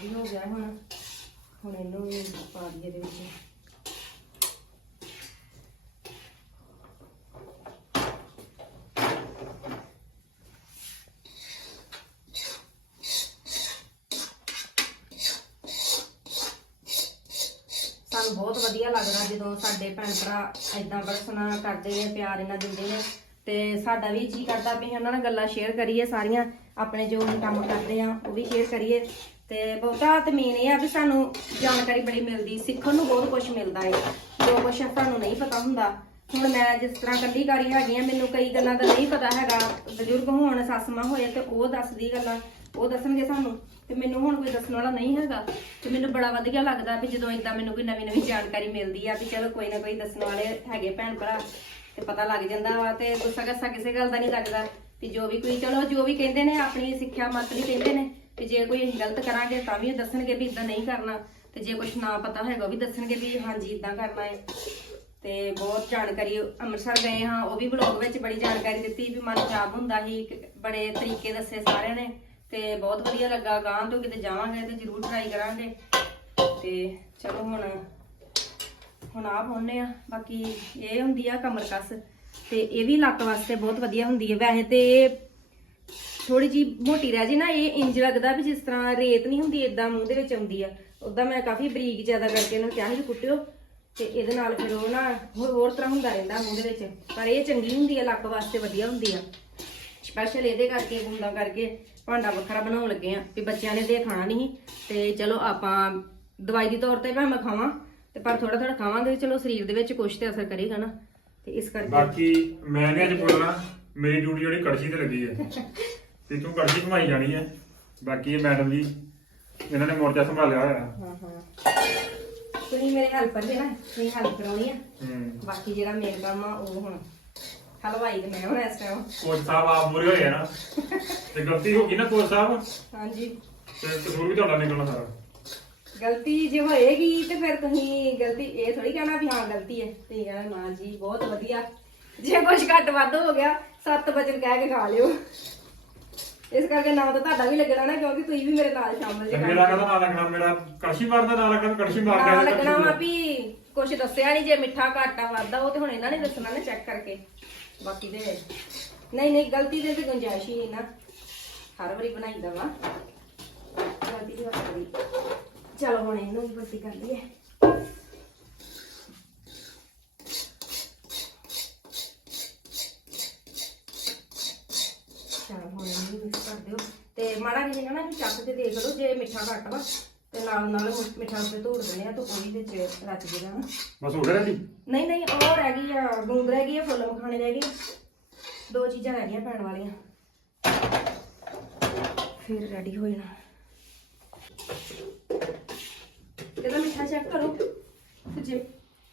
ਵੀ ਹੋ ਗਿਆ ਹੁਣ ਹੁਣ ਇਹਨੂੰ ਵੀ ਪਾ ਦਈਏ ਇਹਦੇ ਵਿੱਚ ਸਾਨੂੰ ਬਹੁਤ ਵਧੀਆ ਲੱਗਦਾ ਜਦੋਂ ਸਾਡੇ ਭੈਣ ਭਰਾ ਇਦਾਂ ਬਰਸਨਾ ਕਰਦੇ ਆ ਪਿਆਰ ਇਹਨਾਂ ਦਿੰਦੇ ਨੇ, ਤੇ ਸਾਡਾ ਵੀ ਜੀ ਕਰਦਾ ਵੀ ਉਹਨਾਂ ਨਾਲ ਗੱਲਾਂ ਸ਼ੇਅਰ ਕਰੀਏ ਸਾਰੀਆਂ, ਆਪਣੇ ਜੋ ਵੀ ਕੰਮ ਕਰਦੇ ਆ, ਉਹ ਵੀ ਸ਼ੇਅਰ ਕਰੀਏ। ਤੇ ਬਹੁਤਾ ਤੇ ਮੇਨ ਇਹ ਆ ਵੀ ਸਾਨੂੰ ਜਾਣਕਾਰੀ ਬੜੀ ਮਿਲਦੀ, ਸਿੱਖਣ ਨੂੰ ਬਹੁਤ ਕੁਝ ਮਿਲਦਾ ਹੈ ਜੋ ਕੁਝ ਸਾਨੂੰ ਨਹੀਂ ਪਤਾ ਹੁੰਦਾ। ਹੁਣ ਮੈਂ ਜਿਸ ਤਰ੍ਹਾਂ ਕੱਲੀਕਾਰੀ ਹੈਗੀ ਆ, ਮੈਨੂੰ ਕਈ ਗੱਲਾਂ ਦਾ ਨਹੀਂ ਪਤਾ ਹੈਗਾ। ਬਜ਼ੁਰਗ ਹੋਣ, ਸੱਸ ਮਾਂ ਹੋਏ ਤੇ ਉਹ ਦੱਸਦੀ ਗੱਲਾਂ। ਉਹ ਦੱਸਣਗੇ ਸਾਨੂੰ, ਤੇ ਮੈਨੂੰ ਹੁਣ ਕੋਈ ਦੱਸਣ ਵਾਲਾ ਨਹੀਂ ਹੈਗਾ। ਤੇ ਮੈਨੂੰ ਬੜਾ ਵਧੀਆ ਲੱਗਦਾ ਵੀ ਜਦੋਂ ਇਦਾਂ ਮੈਨੂੰ ਕੋਈ ਨਵੀਂ ਨਵੀਂ ਜਾਣਕਾਰੀ ਮਿਲਦੀ ਆ ਵੀ ਚਲੋ ਕੋਈ ਨਾ ਕੋਈ ਦੱਸਣ ਵਾਲੇ ਹੈਗੇ ਭੈਣ ਭਰਾ, ਤੇ ਪਤਾ ਲੱਗ ਜਾਂਦਾ ਵਾ ਤੇ ਗੁੱਸਾ ਗੱਸਾ ਕਿਸੇ ਗੱਲ ਦਾ ਨਹੀਂ ਲੱਗਦਾ ਕਿ ਜੋ ਵੀ ਕੋਈ, ਚਲੋ ਜੋ ਵੀ ਕਹਿੰਦੇ ਨੇ, ਆਪਣੀ ਸਿੱਖਿਆ ਮਤ ਲਈ ਕਹਿੰਦੇ ਨੇ ਕਿ ਜੇ ਕੋਈ ਅਸੀਂ ਗਲਤ ਕਰਾਂਗੇ ਤਾਂ ਵੀ ਉਹ ਦੱਸਣਗੇ ਵੀ ਇਦਾਂ ਨਹੀਂ ਕਰਨਾ, ਤੇ ਜੇ ਕੁਝ ਨਾ ਪਤਾ ਹੋਏਗਾ ਉਹ ਵੀ ਦੱਸਣਗੇ ਵੀ ਹਾਂਜੀ ਇਦਾਂ ਕਰਨਾ ਹੈ। ਤੇ ਬਹੁਤ ਜਾਣਕਾਰੀ, ਅੰਮ੍ਰਿਤਸਰ ਗਏ ਹਾਂ, ਉਹ ਵੀ ਬਲੌਗ ਵਿੱਚ ਬੜੀ ਜਾਣਕਾਰੀ ਦਿੱਤੀ ਵੀ ਮਨ ਖਰਾਬ ਹੁੰਦਾ ਸੀ ਬੜੇ ਤਰੀਕੇ ਦੱਸੇ ਸਾਰਿਆਂ ਨੇ। ਤੇ ਬਹੁਤ ਵਧੀਆ ਲੱਗਾ ਗਾਂ ਤੋਂ ਕਿਤੇ ਜਾਵਾਂਗੇ ਤੇ ਜ਼ਰੂਰ ਟਰਾਈ ਕਰਾਂਗੇ। ਤੇ ਚਲੋ ਹੁਣ ਹੁਣ ਆ ਪਾਉਨੇ ਆ ਬਾਕੀ ਇਹ ਹੁੰਦੀ ਆ ਕਮਰ ਕਸ ਤੇ ਇਹ ਵੀ ਲੱਕ ਵਾਸਤੇ ਬਹੁਤ ਵਧੀਆ ਹੁੰਦੀ ਹੈ ਵੈਸੇ ਤੇ ਇਹ ਥੋੜੀ ਜੀ ਮੋਟੀ ਰਹਿ ਜੇ ਨਾ, ਇਹ ਇੰਜ ਲੱਗਦਾ ਵੀ ਜਿਸ ਤਰ੍ਹਾਂ ਰੇਤ ਨਹੀਂ ਹੁੰਦੀ ਇਦਾਂ ਮੂੰਹ ਦੇ ਵਿੱਚ ਆਉਂਦੀ ਆ। ਉਦਾਂ ਮੈਂ ਕਾਫੀ ਬਰੀਕ ਜ਼ਿਆਦਾ ਕਰਕੇ ਇਹਨੂੰ ਕਿਹਾ ਸੀ ਕੁੱਟਿਓ। ਤੇ ਇਹਦੇ ਨਾਲ ਫਿਰ ਉਹ ਨਾ ਹੋਰ ਹੋਰ ਤਰ੍ਹਾਂ ਹੁੰਦਾ ਰਹਿੰਦਾ ਮੂੰਹ ਦੇ ਵਿੱਚ। ਪਰ ਇਹ ਚੰਗੀ ਹੁੰਦੀ ਆ, ਲੱਕ ਵਾਸਤੇ ਵਧੀਆ ਹੁੰਦੀ ਆ। ਸਪੈਸ਼ਲ ਇਹਦੇ ਕਰਕੇ ਗੁੰਦਾ ਕਰਕੇ ਭਾਂਡਾ ਵੱਖਰਾ ਬਣਾਉਣ ਲੱਗੇ ਆ ਵੀ ਬੱਚਿਆਂ ਨੇ ਦੇ ਖਾਣਾ ਨਹੀਂ ਤੇ ਚਲੋ ਆਪਾਂ ਦਵਾਈ ਦੀ ਤੌਰ ਤੇ ਭਾਵੇਂ ਖਾਵਾਂ ਤੇ ਪਰ ਥੋੜਾ ਥੋੜਾ ਖਾਵਾਂਗੇ ਚਲੋ ਸਰੀਰ ਦੇ ਵਿੱਚ ਕੁਝ ਤੇ ਅਸਰ ਕਰੇਗਾ ਨਾ। ਤੇ ਇਸ ਕਰਕੇ ਬਾਕੀ ਮੈਂ ਨਹੀਂ ਅੱਜ ਬੋਲਣਾ ਮੇਰੀ ਡਿਊਟੀ ਜਿਹੜੀ ਕੜਛੀ ਤੇ ਲੱਗੀ ਹੈ ਤੇ ਤੂੰ ਕੜਛੀ ਘੁਮਾਈ ਜਾਣੀ ਹੈ ਬਾਕੀ ਇਹ ਮੈਡਮ ਜੀ ਇਹਨਾਂ ਨੇ ਮੋਰਚਾ ਸੰਭਾਲਿਆ ਹੋਇਆ। ਹਾਂ ਹਾਂ। ਤੁਸੀਂ ਮੇਰੇ ਹੈਲਪਰ ਜੇ ਨਾ ਤੁਸੀਂ ਹੈਲਪ ਕਰਾਉਣੀ ਆ। ਹੂੰ। ਬਾਕੀ ਜਿਹੜਾ ਮੇਨ ਕੰਮ ਆ ਉਹ ਹੁਣ ਹਲਵਾਈ ਤੇ ਮੈਂ ਹੁਣ ਇਸ ਟਾਈਮ ਕੋਚ ਸਾਹਿਬ ਆਪ ਮੂਰੇ ਹੋਏ ਆ ਨਾ। ਤੇ ਗਲਤੀ ਹੋ ਗਈ ਨਾ ਕੋਚ ਸਾਹਿਬ? ਹਾਂਜੀ। ਤੇ ਕਸੂਰ ਵੀ ਤੁਹਾਡਾ ਨਿਕਲਣਾ ਸਾਰਾ। ਗਲਤੀ ਜੇ ਹੋਏਗੀ ਤੇ ਫਿਰ ਤੁਸੀਂ ਗਲਤੀ ਇਹ ਥੋੜੀ ਕਹਿਣਾ ਵੀ ਹਾਂ ਗਲਤੀ ਹੈ। ਤੇ ਕਹਿਣਾ ਨਾ ਜੀ ਬਹੁਤ ਵਧੀਆ। ਜੇ ਕੁਝ ਘੱਟ ਵੱਧ ਹੋ ਗਿਆ ਸੱਤ ਵਜਨ ਕਹਿ ਕੇ ਖਾ ਲਿਓ। ਇਸ ਕਰਕੇ ਨਾਮ ਤਾਂ ਤੁਹਾਡਾ ਵੀ ਲੱਗਣਾ ਨਾ ਕਿਉਂਕਿ ਤੁਸੀਂ ਵੀ ਮੇਰੇ ਨਾਲ ਸ਼ਾਮਲ ਜੇ ਤੇ ਮੇਰਾ ਕਹਦਾ ਨਾਂ ਲੱਗਣਾ? ਮੇਰਾ ਕੜਛੀ ਮਾਰਦਾ ਨਾਂ ਲੱਗਣਾ ਕੜਛੀ ਮਾਰ ਨਾਲ ਕੇ ਲੱਗਣਾ ਵਾ ਵੀ ਕੁਝ ਦੱਸਿਆ ਨਹੀਂ ਜੇ ਮਿੱਠਾ ਘੱਟ ਆ ਵੱਧ ਉਹ ਤੇ ਹੁਣ ਇਹਨਾਂ ਨੇ ਦੱਸਣਾ ਨਾ ਚੈੱਕ ਕਰਕੇ। ਬਾਕੀ ਤੇ ਨਹੀਂ ਨਹੀਂ, ਗਲਤੀ ਦੇ ਤੇ ਗੁੰਜਾਇਸ਼ ਹੀ ਨਹੀਂ ਨਾ। ਹਰ ਵਾਰੀ ਬਣਾਈਦਾ ਵਾ। ਗਲਤੀ ਦੀ ਵਾਰੀ ਚਲੋ ਹੁਣ ਇਹਨੂੰ ਵੀ ਪੱਟੀ ਕਰ ਲਈਏ। ਚਲ ਹੁਣ ਇਹਨੂੰ ਮਿਕਸ ਕਰ ਦਿਓ। ਤੇ ਮਾੜਾ ਜਿਹਾ ਨਾ ਚੱਕ ਕੇ ਦੇਖ ਲਓ, ਜੇ ਮਿੱਠਾ ਘੱਟ ਵਾ। ਤੇ ਨਾਲ ਨਾਲ ਮਿੱਠਾ ਉੱਤੇ ਧੂੜ ਦਿੰਦੇ ਆ ਤਾਂ ਉਹ ਵੀ ਵਿੱਚ ਰਚ ਜੇਗਾ ਨਾ ਬਸ ਹੋ ਗਿਆ ਰੈਡੀ ਨਹੀਂ ਨਹੀਂ ਉਹ ਰਹਿ ਗਈ ਆ ਗੂੰਦ ਰਹਿ ਗਈ ਆ ਫੁੱਲ ਮਖਾਣੇ ਰਹਿ ਗਏ। ਦੋ ਚੀਜ਼ਾਂ ਰਹਿ ਗਈਆਂ ਪੈਣ ਵਾਲੀਆਂ। ਫਿਰ ਰੈਡੀ ਹੋ ਜਾਣਾ। ਇਹਦਾ ਮਿੱਠਾ ਚੈੱਕ ਕਰੋ। ਤੇ ਜੇ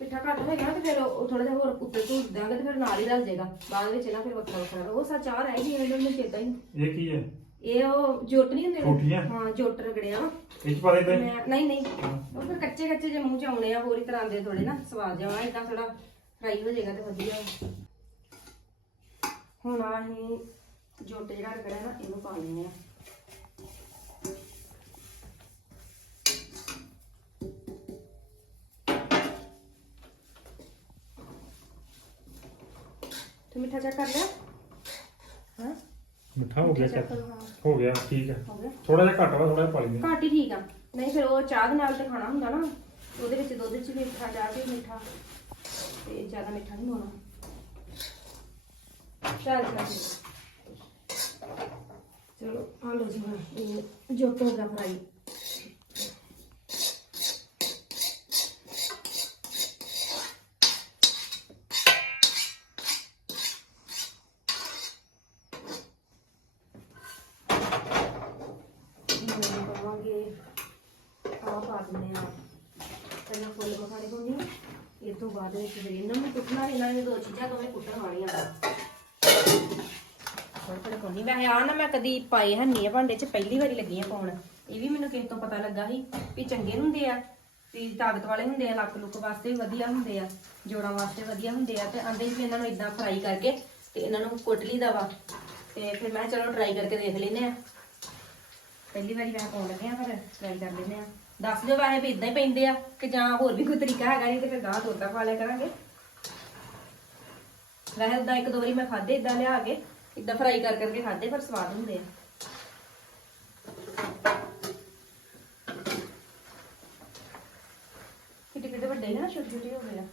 ਮਿੱਠਾ ਘੱਟ ਹੋਏਗਾ ਤੇ ਫਿਰ ਉਹ ਥੋੜਾ ਜਿਹਾ ਹੋਰ ਉੱਤੇ ਧੂੜ ਦਾਂਗੇ ਤੇ ਫਿਰ ਨਾਲ ਹੀ ਰਲ ਜਾਏਗਾ। ਬਾਅਦ ਵਿੱਚ ਨਾ ਫਿਰ ਵੱਖਰਾ ਵੱਖਰਾ ਉਹ ਸੱਚ ਆ ਰਹਿ ਗਈ ਇਹਨਾਂ ਨੂੰ ਚੇਤਾ ਹੀ ਇਹ ਕੀ ਹੈ? ਇਹ ਉਹ ਜੋਟ ਨਹੀਂ ਹੁੰਦੇ? ਹਾਂ ਜੋਟ ਰਗੜਿਆ ਇਹ ਚ ਪਾ ਮੈਂ ਨਹੀਂ ਨਹੀਂ। ਉਹ ਫਿਰ ਕੱਚੇ ਕੱਚੇ ਜੇ ਮੂੰਹ ਚ ਆਉਣੇ ਆ ਹੋਰ ਹੀ ਤਰ੍ਹਾਂ ਦੇ ਥੋੜੇ ਨਾ ਸਵਾਦ ਜਾਣਾ ਇਦਾਂ ਥੋੜਾ ਫਰਾਈ ਹੋ ਜਾਏਗਾ ਤੇ ਵਧੀਆ ਹੁਣ ਆਹੀਂ ਜੋਟ ਜਿਹੜਾ ਰਗੜਿਆ ਨਾ ਇਹਨੂੰ ਪਾ ਲੈਣੇ ਆ। ਤੂੰ ਮਿੱਠਾ ਚੈੱਕ ਕਰ ਲਿਆ? ਹਾਂ ਮਿੱਠਾ ਹੋ ਗਿਆ ਚੈੱਕ। ਹਾਂ। ਹੋ ਗਿਆ, ਠੀਕ ਹੈ। ਹੋ ਗਿਆ ਥੋੜਾ ਜਿਹਾ ਘੱਟ ਵਾ ਥੋੜਾ ਜਿਹਾ ਪਾ ਲੈਂਦੇ ਘੱਟ ਹੀ ਠੀਕ ਆ। ਨਹੀਂ ਫਿਰ ਉਹ ਚਾਹ ਦੇ ਨਾਲ ਤੇ ਖਾਣਾ ਹੁੰਦਾ ਨਾ, ਉਹਦੇ ਵਿੱਚ ਦੁੱਧ 'ਚ ਵੀ ਮਿੱਠਾ, ਚਾਹ 'ਚ ਮਿੱਠਾ, ਤੇ ਜ਼ਿਆਦਾ ਮਿੱਠਾ ਨਹੀਂ ਹੋਣਾ ਚੱਲ ਚੱਲ ਚਲੋ ਆ ਲੋ ਜੀ ਹੁਣ ਇਹ ਜੋ ਦਾ ਫਰਾਈ ਹੁਣ ਪਾਵਾਂਗੇ ਆ ਪਾ ਦਿੰਦੇ ਆ। ਪਹਿਲਾਂ ਫੁੱਲ ਮਖਾਣੇ ਪਾਉਣੀ ਆ ਤੋਂ ਬਾਅਦ ਵਿੱਚ ਫਿਰ ਇਹਨਾਂ ਨੂੰ ਕੁੱਟਣਾ, ਇਹਨਾਂ ਨੇ ਦੋ ਚੀਜ਼ਾਂ ਦੋਵੇਂ ਕੁੱਟਣ ਵਾਲੀਆਂ ਥੋੜਾ ਥੋੜਾ ਵੈਸੇ ਆ ਨਾ ਮੈਂ ਕਦੀ ਪਾਏ ਹੰਨੀ ਆ ਭਾਂਡੇ 'ਚ ਪਹਿਲੀ ਵਾਰੀ ਲੱਗੀ ਆ ਪਾਉਣ। ਇਹ ਵੀ ਮੈਨੂੰ ਕਿਸੇ ਤੋਂ ਪਤਾ ਲੱਗਾ ਸੀ ਵੀ ਚੰਗੇ ਹੁੰਦੇ ਆ, ਵੀ ਤਾਕਤ ਵਾਲੇ ਹੁੰਦੇ ਆ, ਲੱਕ ਲੁੱਕ ਵਾਸਤੇ ਵੀ ਵਧੀਆ ਹੁੰਦੇ ਆ, ਜੋੜਾਂ ਵਾਸਤੇ ਵਧੀਆ ਹੁੰਦੇ ਆ, ਤੇ ਆਂਦੇ ਵੀ ਇਹਨਾਂ ਨੂੰ ਇਦਾਂ ਫਰਾਈ ਕਰਕੇ ਤੇ ਇਹਨਾਂ ਨੂੰ ਕੁੱਟ ਲਈਦਾ ਵਾ। ਤੇ ਫਿਰ ਮੈਂ ਕਿਹਾ ਚਲੋ ਟਰਾਈ ਕਰਕੇ ਦੇਖ ਲੈਨੇ ਆ। ਪਹਿਲੀ ਵਾਰੀ ਮੈਂ ਪਾਉਣ ਲੱਗੇ ਆ ਫਿਰ ਟਰਾਈ ਕਰ ਲੈਂਦੇ ਆ। ਦੱਸ ਦਿਓ ਵੈਸੇ ਵੀ ਇਦਾਂ ਹੀ ਪੈਂਦੇ ਆ ਕਿ ਜਾਂ ਹੋਰ ਵੀ ਕੋਈ ਤਰੀਕਾ ਹੈਗਾ ਨਹੀਂ ਤੇ ਫਿਰ ਗਾਹ ਤੋਂ ਪਾ ਲਿਆ ਕਰਾਂਗੇ। ਵੈਸੇ ਉਦਾਂ ਇੱਕ ਦੋ ਵਾਰੀ ਮੈਂ ਖਾਦੇ ਇਦਾਂ ਲਿਆ ਕੇ ਇਦਾਂ ਫਰਾਈ ਕਰ ਕਰਕੇ ਖਾਦੇ ਪਰ ਸਵਾਦ ਹੁੰਦੇ ਆ। ਕਿਤੇ ਕਿਤੇ ਵੱਡੇ ਨਾ, ਛੋਟੇ ਛੋਟੇ ਹੋ ਗਏ ਆ।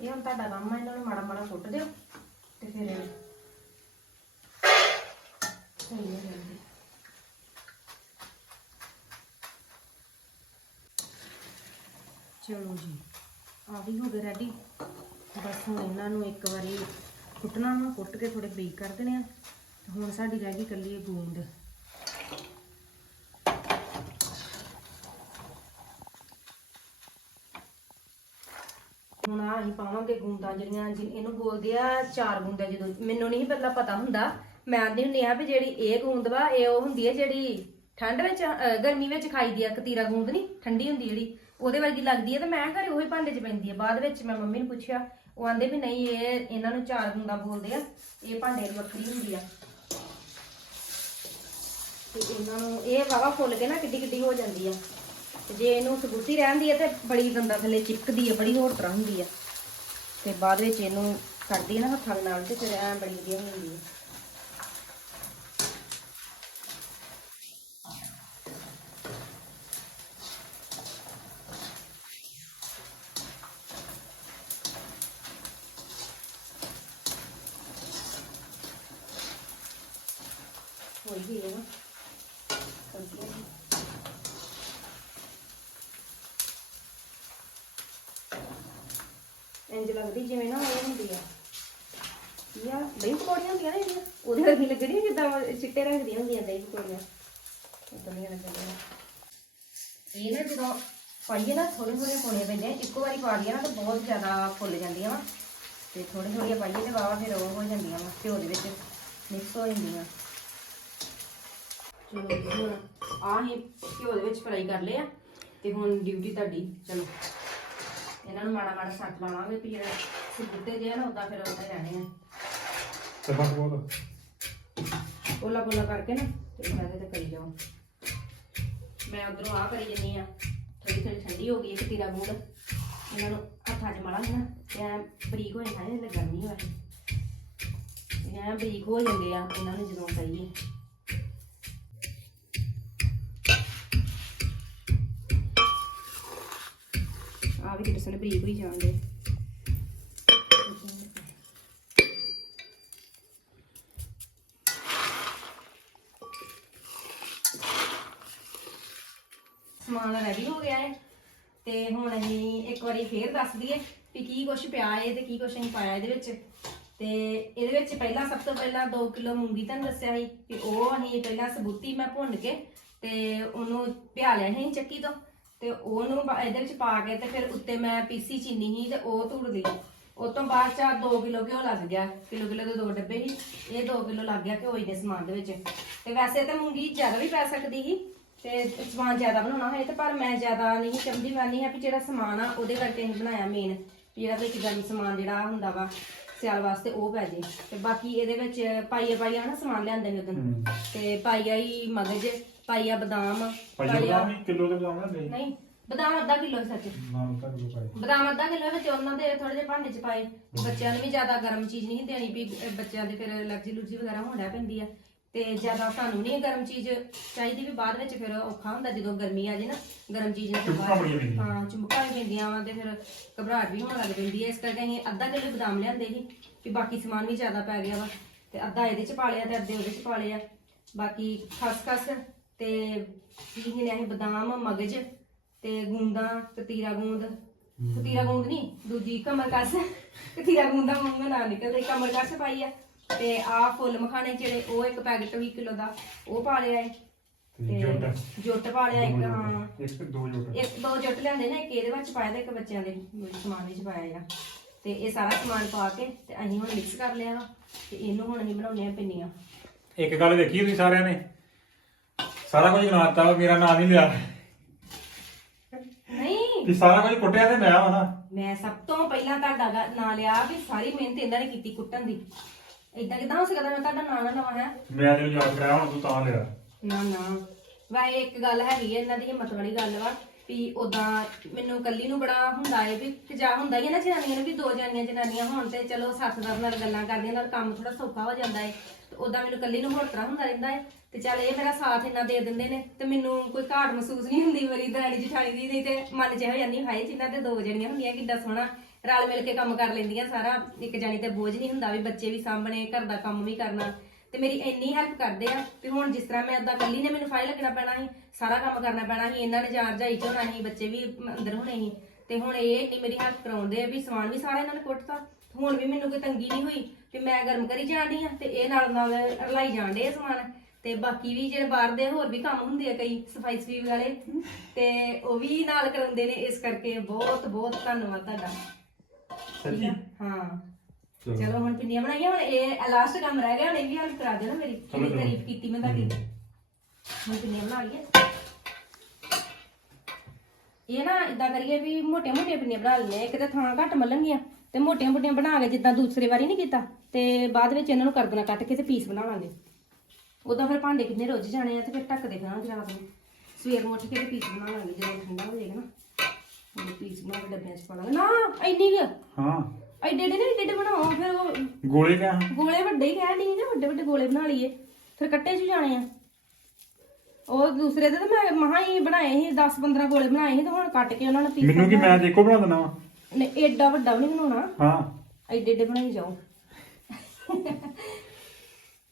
ਇਹ ਹੁਣ ਤੁਹਾਡਾ ਕੰਮ ਆ, ਇਹਨਾਂ ਨੂੰ ਮਾੜਾ ਮਾੜਾ ਸੁੱਟ ਦਿਓ ਤੇ ਫਿਰ ਸਹੀ ਹੋ ਜਾਂਦੀ ਚਲੋ ਜੀ, ਆ ਵੀ ਹੋ ਗਏ ਰੈਡੀ ਬਸ ਹੁਣ ਇਹਨਾਂ ਨੂੰ ਇੱਕ ਵਾਰੀ ਕੁੱਟਣਾ ਵਾ, ਕੁੱਟ ਕੇ ਥੋੜੇ ਬਰੀਕ ਕਰ ਦੇਣੇ ਆ। ਹੁਣ ਸਾਡੀ ਰਹਿ ਗਈ ਇਕੱਲੀ ਇਹ ਗੂੰਦ ਹੁਣ ਆ ਅਸੀਂ ਪਾਵਾਂਗੇ ਗੂੰਦਾਂ ਜਿਹੜੀਆਂ ਇਹਨੂੰ ਬੋਲਦੇ ਆ ਚਾਰ ਗੂੰਦਾਂ ਜਦੋਂ, ਮੈਨੂੰ ਨਹੀਂ ਪਹਿਲਾਂ ਪਤਾ ਹੁੰਦਾ। ਮੈਂ ਆਂਦੀ ਹੁੰਦੀ ਆ ਵੀ ਜਿਹੜੀ ਇਹ ਗੂੰਦ ਵਾ, ਇਹ ਉਹ ਹੁੰਦੀ ਹੈ ਜਿਹੜੀ ਠੰਡ ਵਿੱਚ ਗਰਮੀ ਵਿੱਚ ਖਾਈ ਦੀ ਆ ਕਤੀਰਾ ਗੂੰਦ ਨਹੀਂ ਠੰਡੀ ਹੁੰਦੀ ਜਿਹੜੀ। ਉਹਦੇ ਵਰਗੀ ਲੱਗਦੀ ਹੈ ਤੇ ਮੈਂ ਘਰੇ ਉਹੀ ਭਾਂਡੇ 'ਚ ਪੈਂਦੀ ਆ ਬਾਅਦ ਵਿੱਚ ਮੈਂ ਮੰਮੀ ਨੂੰ ਪੁੱਛਿਆ, ਉਹ ਆਂਦੇ ਵੀ ਨਹੀਂ, ਇਹ ਇਹਨਾਂ ਨੂੰ ਚਾਰ ਗੂੰਦਾਂ ਬੋਲਦੇ ਆ, ਇਹ ਭਾਂਡੇ ਦੀ ਵੱਖਰੀ ਹੁੰਦੀ ਆ। ਤੇ ਇਹਨਾਂ ਨੂੰ ਇਹ ਵਾਵਾ ਫੁੱਲ ਕੇ ਨਾ ਕਿੱਡੀ ਕਿੱਡੀ ਹੋ ਜਾਂਦੀ ਆ। ਤੇ ਜੇ ਇਹਨੂੰ ਸਬੂਤੀ ਰਹਿੰਦੀ ਹੈ ਤੇ ਬੜੀ ਦੰਦਾਂ ਥੱਲੇ ਚਿਪਕਦੀ ਹੈ ਬੜੀ ਹੋਰ ਤਰ੍ਹਾਂ ਹੁੰਦੀ ਆ। ਤੇ ਬਾਅਦ ਵਿੱਚ ਇਹਨੂੰ ਕੱਢਦੀ ਹੈ ਨਾ ਹੱਥਾਂ ਦੇ ਨਾਲ ਤੇ ਫਿਰ ਐ ਬੜੀ ਵਧੀਆ ਹੁੰਦੀ ਹੈ ਗਈ ਹੈ ਨਾ ਸਬਜ਼ੀਆਂ ਇੰਜ ਲੱਗਦੀ ਜਿਵੇਂ ਨਾ ਉਹ ਹੁੰਦੀ ਆ। ਯਾ ਦਹੀਂ ਪਕੌੜੀਆਂ ਹੁੰਦੀਆਂ ਨੇ ਜਿਹੜੀਆਂ ਉਹਦੇ ਵਰਗੀ ਲੱਗਦੀ ਜਿੱਦਾਂ ਚਿੱਟੇ ਰੰਗ ਦੀਆਂ ਹੁੰਦੀਆਂ ਦਹੀਂ ਪਕੌੜੀਆਂ। ਉਦਾਂ ਦੀਆਂ ਲੱਗਦੀਆਂ ਇਹ ਨਾ ਜਦੋਂ ਪਾਈਏ ਨਾ ਥੋੜੇ ਥੋੜੇ ਪਾਉਣੇ ਪੈਂਦੇ ਆ। ਇੱਕੋ ਵਾਰੀ ਪਾ ਲਈਏ ਨਾ ਤਾਂ ਬਹੁਤ ਜ਼ਿਆਦਾ ਫੁੱਲ ਜਾਂਦੀਆਂ ਵਾ। ਤੇ ਥੋੜੀ ਥੋੜੀਆਂ ਪਾਈਏ ਤੇ ਵਾਵਾ ਫਿਰ ਉਹ ਹੋ ਜਾਂਦੀਆਂ ਵਾ, ਘਿਓ ਦੇ ਵਿੱਚ ਮਿਕਸ ਹੋ ਜਾਂਦੀਆਂ। ਚਲੋ ਜੀ, ਹੁਣ ਆਹ ਹੀ ਘਿਓ ਦੇ ਵਿੱਚ ਫਰਾਈ ਕਰ ਲਿਆ ਤੇ ਹੁਣ ਡਿਊਟੀ ਤੁਹਾਡੀ ਚਲੋ। ਇਹਨਾਂ ਨੂੰ ਮਾੜਾ ਮਾੜਾ ਸੱਟ ਲਾਵਾਂਗੇ ਵੀ ਜਿਹੜਾ ਸੁੱਤੇ ਜੇ ਆ ਨਾ ਉਦਾਂ ਫਿਰ ਉਦਾਂ ਹੀ ਰਹਿਣੇ ਆ। ਤੇ ਬਸ ਬਹੁਤ ਪੋਲਾ ਪੋਲਾ ਕਰਕੇ ਨਾ ਤੇ ਦੇ ਤੇ ਕਰੀ ਜਾਓ ਮੈਂ ਉਧਰੋਂ ਆ ਕਰੀ ਜੰਨੀ ਆ ਥੋੜੀ ਥੋੜੀ ਠੰਡੀ ਹੋ ਗਈ ਇੱਕ ਤੀਰਾ ਗੂੜ ਇਹਨਾਂ ਨੂੰ ਹੱਥਾਂ 'ਚ ਮਾਲਾਂਗੇ ਨਾ ਤੇ ਐਂ ਬਰੀਕ ਹੋ ਜਾਂਦਾ ਇਹ ਲੱਗਣ ਨਹੀਂ ਵਾਲੀ ਇਹ ਐਂ ਬਰੀਕ ਹੋ ਜਾਂਦੇ ਆ ਇਹਨਾਂ ਨੂੰ ਜਦੋਂ ਕਰੀਏ। ਵੀ ਕਿਤੇ ਸਨ ਬਰੀਕ ਹੋਈ ਜਾਂਦੇ ਸਮਾਨ ਰੈਡੀ ਹੋ ਗਿਆ ਹੈ ਤੇ ਹੁਣ ਅਸੀਂ ਇੱਕ ਵਾਰੀ ਫੇਰ ਦੱਸ ਦਈਏ ਵੀ ਕੀ ਕੁਛ ਪਿਆ ਹੈ ਤੇ ਕੀ ਕੁਛ ਅਸੀਂ ਪਾਇਆ ਇਹਦੇ ਵਿੱਚ। ਤੇ ਇਹਦੇ ਵਿੱਚ ਪਹਿਲਾਂ ਸਭ ਤੋਂ ਪਹਿਲਾਂ 2 ਕਿਲੋ ਮੂੰਗੀ ਤੁਹਾਨੂੰ ਦੱਸਿਆ ਸੀ ਕਿ ਉਹ ਅਸੀਂ ਪਹਿਲਾਂ ਸਬੂਤੀ ਮੈਂ ਭੁੰਨ ਕੇ ਤੇ ਉਹਨੂੰ ਪਿਆ ਲਿਆ ਸੀ ਚੱਕੀ ਤੋਂ। ਤੇ ਉਹਨੂੰ ਇਹਦੇ ਵਿੱਚ ਪਾ ਕੇ ਤੇ ਫਿਰ ਉੱਤੇ ਮੈਂ ਪੀਸੀ ਚੀਨੀ ਸੀ ਤੇ ਉਹ ਧੂੜ ਲਈ ਉਹ ਤੋਂ ਬਾਅਦ ਚ 2 ਕਿਲੋ ਘਿਓ ਲੱਗ ਗਿਆ। ਕਿਲੋ ਕਿਲੋ ਦੇ ਦੋ ਡੱਬੇ ਸੀ ਇਹ 2 ਕਿਲੋ ਲੱਗ ਗਿਆ ਘਿਓ ਦੇ ਸਮਾਨ ਦੇ ਵਿੱਚ। ਤੇ ਵੈਸੇ ਤਾਂ ਮੂੰਗੀ ਜ਼ਿਆਦਾ ਵੀ ਪੈ ਸਕਦੀ ਸੀ ਤੇ ਸਮਾਨ ਜ਼ਿਆਦਾ ਬਣਾਉਣਾ ਹੋਏ ਤੇ ਪਰ ਮੈਂ ਜ਼ਿਆਦਾ ਨਹੀਂ ਸਮਝੀ ਵਾਨੀ ਹੈ ਵੀ ਜਿਹੜਾ ਸਮਾਨ ਆ ਉਹਦੇ ਕਰਕੇ ਅਸੀਂ ਬਣਾਇਆ ਮੇਨ ਜਿਹੜਾ ਵਿੱਚ ਗਰਮ ਸਮਾਨ ਜਿਹੜਾ ਹੁੰਦਾ ਵਾ ਸਿਆਲ ਵਾਸਤੇ ਉਹ ਪੈ ਜੇ। ਤੇ ਬਾਕੀ ਇਹਦੇ ਵਿੱਚ ਪਾਈਆ ਪਾਈਆ ਨਾ ਸਮਾਨ ਲਿਆਂਦੇ ਨੇ ਉਦੋਂ। ਹੂੰ। ਤੇ ਪਾਈਆ ਹੀ ਮਗਜ ਪਾਈਆ ਬਦਾਮ ਭਾਈ ਬਦਾਮ ਕਿਲੋ ਦੇ ਬਦਾਮ ਨਾ ਨਹੀਂ ਨਹੀਂ ਬਦਾਮ ਅੱਧਾ ਕਿਲੋ ਸੱਚ। ਪਾਏ। ਬਦਾਮ ਅੱਧਾ ਕਿਲੋ ਵਿੱਚ ਉਹਨਾਂ ਦੇ ਥੋੜੇ ਜਿਹੇ ਭਾਂਡੇ ਚ ਪਾਏ। ਬੱਚਿਆਂ ਨੂੰ ਵੀ ਜ਼ਿਆਦਾ ਗਰਮ ਚੀਜ਼ ਨਹੀਂ ਦੇਣੀ ਵੀ ਅਹ ਬੱਚਿਆਂ ਦੇ ਫਿਰ ਅਲਰਜੀ ਲੁਰਜੀ ਵਗੈਰਾ ਹੋਣ ਪੈਂਦੀ ਆ। ਤੇ ਜ਼ਿਆਦਾ ਸਾਨੂੰ ਨਹੀਂ ਗਰਮ ਚੀਜ਼ ਚਾਹੀਦੀ ਵੀ ਬਾਅਦ ਵਿੱਚ ਫਿਰ ਔਖਾ ਹੁੰਦਾ ਜਦੋਂ ਗਰਮੀ ਆ ਜੇ ਨਾ ਗਰਮ ਚੀਜ਼ ਨਾਲ ਫਿਰ ਚੁੰਮਕਾਂ ਬਾਅਦ- ਬੜੀਆਂ ਪੈਂਦੀਆਂ। ਹਾਂ ਚੁੰਮਕਾਂ ਵੀ ਪੈਂਦੀਆਂ ਵਾ ਤੇ ਫਿਰ ਘਬਰਾਹਟ ਵੀ ਹੋਣ ਲੱਗ ਪੈਂਦੀ ਹੈ ਇਸ ਕਰਕੇ ਅਸੀਂ ਅੱਧਾ ਕਿਲੋ ਬਦਾਮ ਲਿਆਂਦੇ ਸੀ ਕਿ ਬਾਕੀ ਸਮਾਨ ਵੀ ਜ਼ਿਆਦਾ ਪੈ ਗਿਆ ਵਾ। ਤੇ ਅੱਧਾ ਇਹਦੇ ਚ ਪਾ ਲਿਆ ਤੇ ਅੱਧੇ ਉਹਦੇ ਚ ਪਾ ਲਿਆ। ਬਾਕੀ ਖਸਖਸ ਤੇ ਕੀ ਨੇ ਅਸੀਂ ਬਦਾਮ ਮਗਜ ਤੇ ਗੂੰਦਾਂ ਕਤੀਰਾ ਗੂੰਦ। ਕਤੀਰਾ ਗੂੰਦ ਨਹੀਂ ਦੂਜੀ ਕਮਰਕਸ ਕਤੀਰਾ ਗੂੰਦ ਦਾ ਮੂੰਹ ਨਾ ਨਿਕਲਦੇ ਕਮਰਕਸ ਪਾਈ ਆ। ਤੇ ਆ ਫੁੱਲ ਮਖਾਣੇ ਜਿਹੜੇ ਉਹ ਇੱਕ ਪੈਕਟ 20 ਕਿਲੋ ਦਾ ਉਹ ਪਾ ਲਿਆ ਏ। ਤੇ ਜੁੱਟ। ਪਾ ਲਿਆ ਇੱਕ ਹਾਂ। ਇੱਕ ਤੇ ਦੋ ਜੁੱਟ। ਇੱਕ ਦੋ ਜੁੱਟ ਲਿਆਂਦੇ ਨੇ ਇੱਕ ਇਹਦੇ ਵਿੱਚ ਪਾਇਆ ਤੇ ਇੱਕ ਬੱਚਿਆਂ ਦੇ ਸਮਾਨ ਵਿੱਚ ਪਾਇਆ ਆ। ਤੇ ਇਹ ਸਾਰਾ ਸਮਾਨ ਪਾ ਕੇ ਤੇ ਅਸੀਂ ਹੁਣ ਮਿਕਸ ਕਰ ਲਿਆ ਵਾ। ਤੇ ਇਹਨੂੰ ਹੁਣ ਅਸੀਂ ਬਣਾਉਣੇ ਆ ਪਿੰਨੀਆਂ। ਇੱਕ ਗੱਲ ਵੇਖੀ ਤੁਸੀਂ ਸਾਰਿਆਂ ਨੇ? ਸਾਰਾ ਕੁਝ ਗਨਾਤਾ ਮੇਰਾ ਨਾਮ ਨਹੀਂ ਲਿਆ। ਨਹੀਂ। ਕਿ ਸਾਰਾ ਕੁਝ ਕੁੱਟਿਆ ਤੇ ਮੈਂ ਵਾ ਨਾ। ਮੈਂ ਸਭ ਤੋਂ ਪਹਿਲਾਂ ਤੁਹਾਡਾ ਗਾ- ਨਾਂ ਲਿਆ ਵੀ ਸਾਰੀ ਮਿਹਨਤ ਇਹਨਾਂ ਨੇ ਕੀਤੀ ਕੁੱਟਣ ਦੀ। ਇਦਾਂ ਕਿਦਾਂ ਹੋ ਸਕਦਾ ਮੈਂ ਤੁਹਾਡਾ ਨਾਂ ਨਾ ਲਵਾਂ ਹੈ? ਮੈਂ ਤੈਨੂੰ ਯਾਦ ਕਰਾਇਆ ਹੁਣ ਤੂੰ ਤਾਂ ਲਿਆ। ਨਾ ਨਾ। ਵੈਸੇ ਇੱਕ ਗੱਲ ਹੈਗੀ ਹੈ ਇਹਨਾਂ ਦੀ ਹਿੰਮਤ ਵਾਲੀ ਗੱਲ ਵਾ ਵੀ ਉਦਾਂ ਮੈਨੂੰ ਕੱਲੀ ਨੂੰ ਬੜਾ ਹੁੰਦਾ ਏ ਵੀ ਕਿ ਜਾ ਹੁੰਦਾ ਹੀ ਹੈ ਨਾ ਜਨਾਨੀਆਂ ਨੂੰ ਵੀ ਦੋ ਜਾਨੀਆਂ ਜਨਾਨੀਆਂ ਹੋਣ ਤੇ ਚਲੋ ਸੱਸ ਦਾ ਨਾਲ ਗੱਲਾਂ ਕਰਦੀਆਂ ਨਾਲ ਕੰਮ ਥੋੜਾ ਸੌਖਾ ਹੋ ਜਾਂਦਾ ਏ। ਤੇ ਉਦਾਂ ਮੈਨੂੰ ਕੱਲੀ ਨੂੰ ਹੋਰ ਤਰ੍ਹਾਂ ਹੁੰਦਾ ਰਹਿੰਦਾ ਏ। ਤੇ ਚੱਲ ਇਹ ਮੇਰਾ ਸਾਥ ਇੰਨਾ ਦੇ ਦਿੰਦੇ ਨੇ ਤੇ ਮੈਨੂੰ ਕੋਈ ਘਾਟ ਮਹਿਸੂਸ ਨਹੀਂ ਹੁੰਦੀ ਮੇਰੀ ਦਰਾਣੀ ਜਠਾਣੀ ਦੀ, ਨਹੀਂ ਤੇ ਮਨ 'ਚ ਹੋ ਜਾਂਦੀ ਹਾਏ ਜਿਨ੍ਹਾਂ ਤੇ ਦੋ ਜਣੀਆਂ ਹੁੰਦੀਆਂ ਕਿੱਡਾ ਸੋਹਣਾ, ਰਲ ਮਿਲ ਕੇ ਕੰਮ ਕਰ ਲੈਂਦੀਆਂ ਸਾਰਾ, ਇੱਕ ਜਾਣੀ ਤੇ ਬੋਝ ਨਹੀਂ ਹੁੰਦਾ ਵੀ ਬੱਚੇ ਵੀ ਸਾਂਭਣੇ, ਘਰ ਦਾ ਕੰਮ ਵੀ ਕਰਨਾ। ਤੇ ਮੇਰੀ ਇੰਨੀ ਹੈਲਪ ਕਰਦੇ ਆ ਵੀ ਹੁਣ ਜਿਸ ਤਰ੍ਹਾਂ ਮੈਂ ਅੱਦਾ ਕੱਲੀ ਨੇ ਮੈਨੂੰ ਫਾਈਲ ਲੱਗਣਾ ਪੈਣਾ ਸੀ, ਸਾਰਾ ਕੰਮ ਕਰਨਾ ਪੈਣਾ ਸੀ, ਇਹਨਾਂ ਨੇ ਜਾਰ ਜਾਈ ਚ ਹੋਣਾ ਸੀ, ਬੱਚੇ ਵੀ ਅੰਦਰ ਹੋਣੇ ਸੀ। ਤੇ ਹੁਣ ਇਹ ਇੰਨੀ ਮੇਰੀ ਹੈਲਪ ਕਰਾਉਂਦੇ ਆ ਵੀ ਸਮਾਨ ਵੀ ਸਾਰਾ ਇਹਨਾਂ ਨੇ ਕੁੱਟਤਾ। ਹੁਣ ਵੀ ਮੈਨੂੰ ਕੋਈ ਤੰਗੀ ਨਹੀਂ ਹੋਈ ਵੀ ਮੈਂ ਗਰਮ ਕਰੀ ਜਾਂਦੀ ਆ ਤੇ ਇਹ ਨਾਲ ਨਾਲ ਰਲਾਈ ਜਾਂਦੇ ਆ ਸਮਾਨ। ਤੇ ਬਾਕੀ ਵੀ ਜਿਹੜੇ ਬਾਹਰ ਦੇ ਹੋਰ ਵੀ ਕੰਮ ਹੁੰਦੇ ਆ ਕਈ ਸਫ਼ਾਈ ਸਫੀਵ ਵਾਲੇ ਤੇ ਉਹ ਵੀ ਨਾਲ ਕਰਾਉਂਦੇ ਨੇ ਇਸ ਕਰਕੇ ਬਹੁਤ ਬਹੁਤ ਧੰਨਵਾਦ ਤੁਹਾਡਾ। ਠੀਕ ਆ? ਹਾਂ। ਚਲੋ। ਚਲੋ ਹੁਣ ਪਿੰਨੀਆਂ ਬਣਾਈਆਂ? ਹੁਣ ਇਹ ਲਾਸਟ ਕੰਮ ਰਹਿ ਗਿਆ ਹੁਣ ਇਹ ਵੀ ਹੈਲਪ ਕਰਾ ਦੇਣਾ ਮੇਰੀ ਚਲੋ, ਕਿੰਨੀ ਚਲੋ। ਤਾਰੀਫ ਕੀਤੀ ਮੈਂ ਤੁਹਾਡੀ। ਹੁਣ ਪਿੰਨੀਆਂ ਬਣਾ ਲਈਏ? ਇਹ ਨਾ ਇਦਾਂ ਕਰੀਏ ਵੀ ਮੋਟੀਆਂ ਮੋਟੀਆਂ ਪਿੰਨੀਆਂ ਬਣਾ ਲੈਣੇ ਇੱਕ ਤਾਂ ਥਾਂ ਘੱਟ ਮੱਲਣਗੀਆਂ ਤੇ ਮੋਟੀਆਂ ਮੋਟੀਆਂ ਬਣਾ ਕੇ ਜਿੱਦਾਂ ਦੂਸਰੇ ਵਾਰੀ ਨਹੀਂ ਕੀਤਾ ਤੇ ਬਾਅਦ ਵਿੱਚ ਇਹਨਾਂ ਨੂੰ ਕਰਦਣਾ ਕੱਟ ਕੇ ਤੇ ਪੀਸ ਬਣਾ ਲਾਂਗੇ। ਉਦਾਂ ਫਿਰ ਭਾਂਡੇ ਕਿੰਨੇ ਰੁੱਝ ਜਾਣੇ ਆ ਤੇ ਫਿਰ ਢੱਕ ਦੇ ਫਿਰਾਂਗੇ ਰਾਤ ਨੂੰ? ਸਵੇਰ ਨੂੰ ਉੱਠ ਕੇ ਪੀਸ ਬਣਾ ਲਾਂਗੇ ਜਦੋਂ ਠੰਡਾ ਹੋ ਜਾਏਗਾ ਨਾ। ਉਹ ਪੀਸ ਬਣਾ ਕੇ ਡੱਬਿਆਂ 'ਚ ਪਾ ਲਾਂਗੇ ਨਾ ਇੰਨੀ ਕੁ? ਹਾਂ। ਐਡੇ ਐਡੇ ਨੇ ਐਡੇ ਬਣਾਓ ਫਿਰ ਉਹ ਗੋਲੇ ਕਿਆ? ਗੋਲੇ ਵੱਡੇ ਹੀ ਕਹਿ ਨਹੀਂ ਨਾ ਵੱਡੇ ਵੱਡੇ ਗੋਲੇ ਬਣਾ ਲਈਏ। ਫਿਰ ਕੱਟੇ ਚ ਜਾਣੇ ਆ। ਉਹ ਦੂਸਰੇ ਦੇ ਤਾਂ ਮੈਂ ਮਹਾ ਹੀ ਬਣਾਏ ਸੀ 10 15 ਗੋਲੇ ਬਣਾਏ ਸੀ ਤੇ ਹੁਣ ਕੱਟ ਕੇ ਉਹਨਾਂ ਨੇ ਪੀਸ ਮੈਨੂੰ ਕੀ ਮੈਂ ਦੇਖੋ ਬਣਾ ਦੇਣਾ ਵਾ? ਨਹੀਂ ਏਡਾ ਵੱਡਾ ਵੀ ਨਹੀਂ ਬਣਾਉਣਾ। ਹਾਂ। ਐਡੇ ਐਡੇ ਬਣਾਈ ਜਾਓ।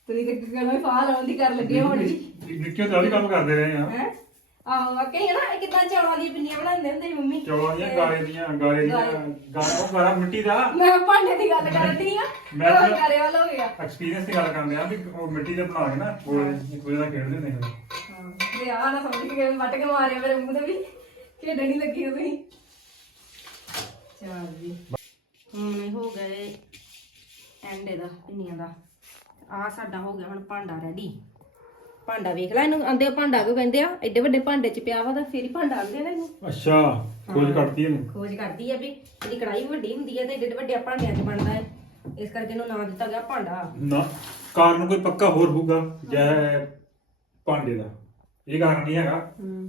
ਤੁਸੀਂ ਤੇ ਗਲੋਂ ਫਾਹ ਲਾਉਣ ਦੀ ਕਰ ਲੱਗੇ ਹੁਣ ਵੀ। ਨਿੱਕੇ ਤਾਂ ਵੀ ਕੰਮ ਕਰਦੇ ਰਹੇ ਆ। ਹੈ? ਆਹੋ ਵਾਕਈ ਹੈ ਨਾ ਇਹ ਕਿੱਦਾਂ ਚੌਲਾਂ ਦੀਆਂ ਪਿੰਨੀਆਂ ਬਣਾਉਂਦੇ ਹੁੰਦੇ ਸੀ ਮੰਮੀ? ਚੌਲਾਂ ਦੀਆਂ ਗਾਰੇ ਦੀਆਂ ਗਾਰੇ ਦੀਆਂ ਗਾਰਾ। ਉਹ ਗਾਰਾ ਮਿੱਟੀ ਦਾ। ਮੈਂ ਭਾਂਡੇ ਦੀ ਗੱਲ ਕਰਦੀ ਆ ਮੈਂ ਮੈਂ ਤਾਂ- ਕਰੇ ਵਾਲਾ ਹੋ ਗਿਆ। ਐਕਸਪੀਰੀਅੰਸ ਦੀ ਗੱਲ ਕਰਦੇ ਆ ਵੀ ਉਹ ਮਿੱਟੀ ਦੇ ਬਣਾ ਕੇ ਨਾ ਗੋਲੇ ਇੱਕ ਦੂਜੇ ਨਾਲ ਖੇਡਦੇ ਨੇ ਹਾਂ ਤੇ ਆ ਨਾ ਸਮਝ ਕੇ ਵੱਟ ਕੇ ਮਾਰਿਆ ਮੇਰੇ ਮੂੰਹ ਤੇ ਵੀ। ਖੇਡਣ ਨਹੀਂ ਲੱਗੀ ਉਹ ਤੁਸੀਂ। ਚਲ ਜੀ। ਹੁਣ ਇਹ ਹੋ ਗਏ ਐਂਡ ਇਹਦਾ ਪਿੰਨੀਆਂ ਦਾ। ਆ ਸਾਡਾ ਹੋ ਗਿਆ ਹੁਣ ਭਾਂਡਾ ਰੈਡੀ ਭਾਂਡਾ ਵੇਖ ਲੈ ਇਹਨੂੰ ਆਂਦੇ ਭਾਂਡਾ ਕਿਉਂ ਕਹਿੰਦੇ ਆ? ਐਡੇ ਵੱਡੇ ਭਾਂਡੇ 'ਚ ਪਿਆ ਵਾ ਤਾਂ ਫੇਰ ਹੀ ਭਾਂਡਾ ਆਂਦੇ ਨੇ ਇਹਨੂੰ। ਅੱਛਾ ਖੋਜ ਕੱਟਦੀ ਇਹਨੂੰ। ਖੋਜ ਕਰਦੀ ਆ ਵੀ ਇਹਦੀ ਕੜਾਈ ਵੱਡੀ ਹੁੰਦੀ ਆ ਤੇ ਏਡੇ ਵੱਡੇ ਭਾਂਡਿਆਂ 'ਚ ਬਣਦਾ ਹੈ। ਇਸ ਕਰਕੇ ਇਹਨੂੰ ਨਾਂ ਦਿੱਤਾ ਗਿਆ ਭਾਂਡਾ। ਨਾ ਕਾਰਨ ਕੋਈ ਪੱਕਾ ਹੋਰ ਹੋਊਗਾ ਜੈ ਭਾਂਡੇ ਦਾ। ਇਹ ਕਾਰਨ ਨਹੀਂ ਹੈਗਾ।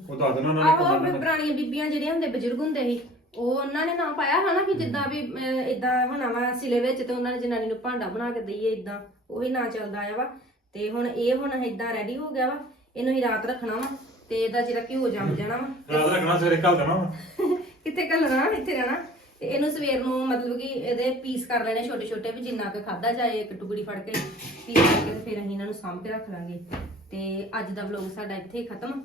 ਉਹ ਦੱਸ ਦੇਣਾ ਉਹਨਾਂ ਨੇ ਆਹੋ ਵੀ ਪੁਰਾਣੀਆਂ ਬੀਬੀਆਂ ਜਿਹੜੀਆਂ ਹੁੰਦੇ ਬਜ਼ੁਰਗ ਹੁੰਦੇ ਸੀ ਉਹ ਉਹਨਾਂ ਨੇ ਨਾਂ ਪਾਇਆ ਹਨਾ ਵੀ ਜਿੱਦਾਂ ਵੀ ਇਦਾਂ ਹੋਣਾ ਵਾ ਸਿਲੇ ਵਿੱਚ ਤੇ ਉਹਨਾਂ ਨੇ ਜਨਾਨੀ ਨੂੰ ਭਾਂਡਾ ਬਣਾ ਕੇ ਦਈਏ ਇਦਾਂ ਉਹੀ ਨਾਂ ਚੱਲਦਾ ਆਇਆ ਵਾ। ਤੇ ਹੁਣ ਇਹ ਹੁਣ ਇਦਾਂ ਰੈਡੀ ਹੋ ਗਿਆ ਵਾ। ਇਹਨੂੰ ਹੀ ਰਾਤ ਰੱਖਣਾ ਵਾ ਤੇ ਇਹਦਾ ਜਿਹੜਾ ਘਿਓ ਜੰਮ ਜਾਣਾ ਵਾ। ਰਾਤ ਰੱਖਣਾ ਸਵੇਰੇ ਕੱਲ ਦੇਣਾ ਵਾ। ਕਿੱਥੇ ਘੱਲਣਾ ਇੱਥੇ ਰਹਿਣਾ। ਤੇ ਇਹਨੂੰ ਸਵੇਰ ਨੂੰ ਮਤਲਬ ਕਿ ਇਹਦੇ ਪੀਸ ਕਰ ਲੈਣੇ ਛੋਟੇ ਛੋਟੇ ਵੀ ਜਿੰਨਾ ਕੁ ਖਾਦਾ ਜਾਏ ਇੱਕ ਟੁਕੜੀ ਫੜ ਕੇ ਪੀਸ ਕਰਕੇ ਤੇ ਫਿਰ ਅਸੀਂ ਇਹਨਾਂ ਨੂੰ ਸਾਂਭ ਕੇ ਰੱਖ ਲਾਂਗੇ। ਤੇ ਅੱਜ ਦਾ ਵਲੌਗ ਸਾਡਾ ਇੱਥੇ ਹੀ। ਖਤਮ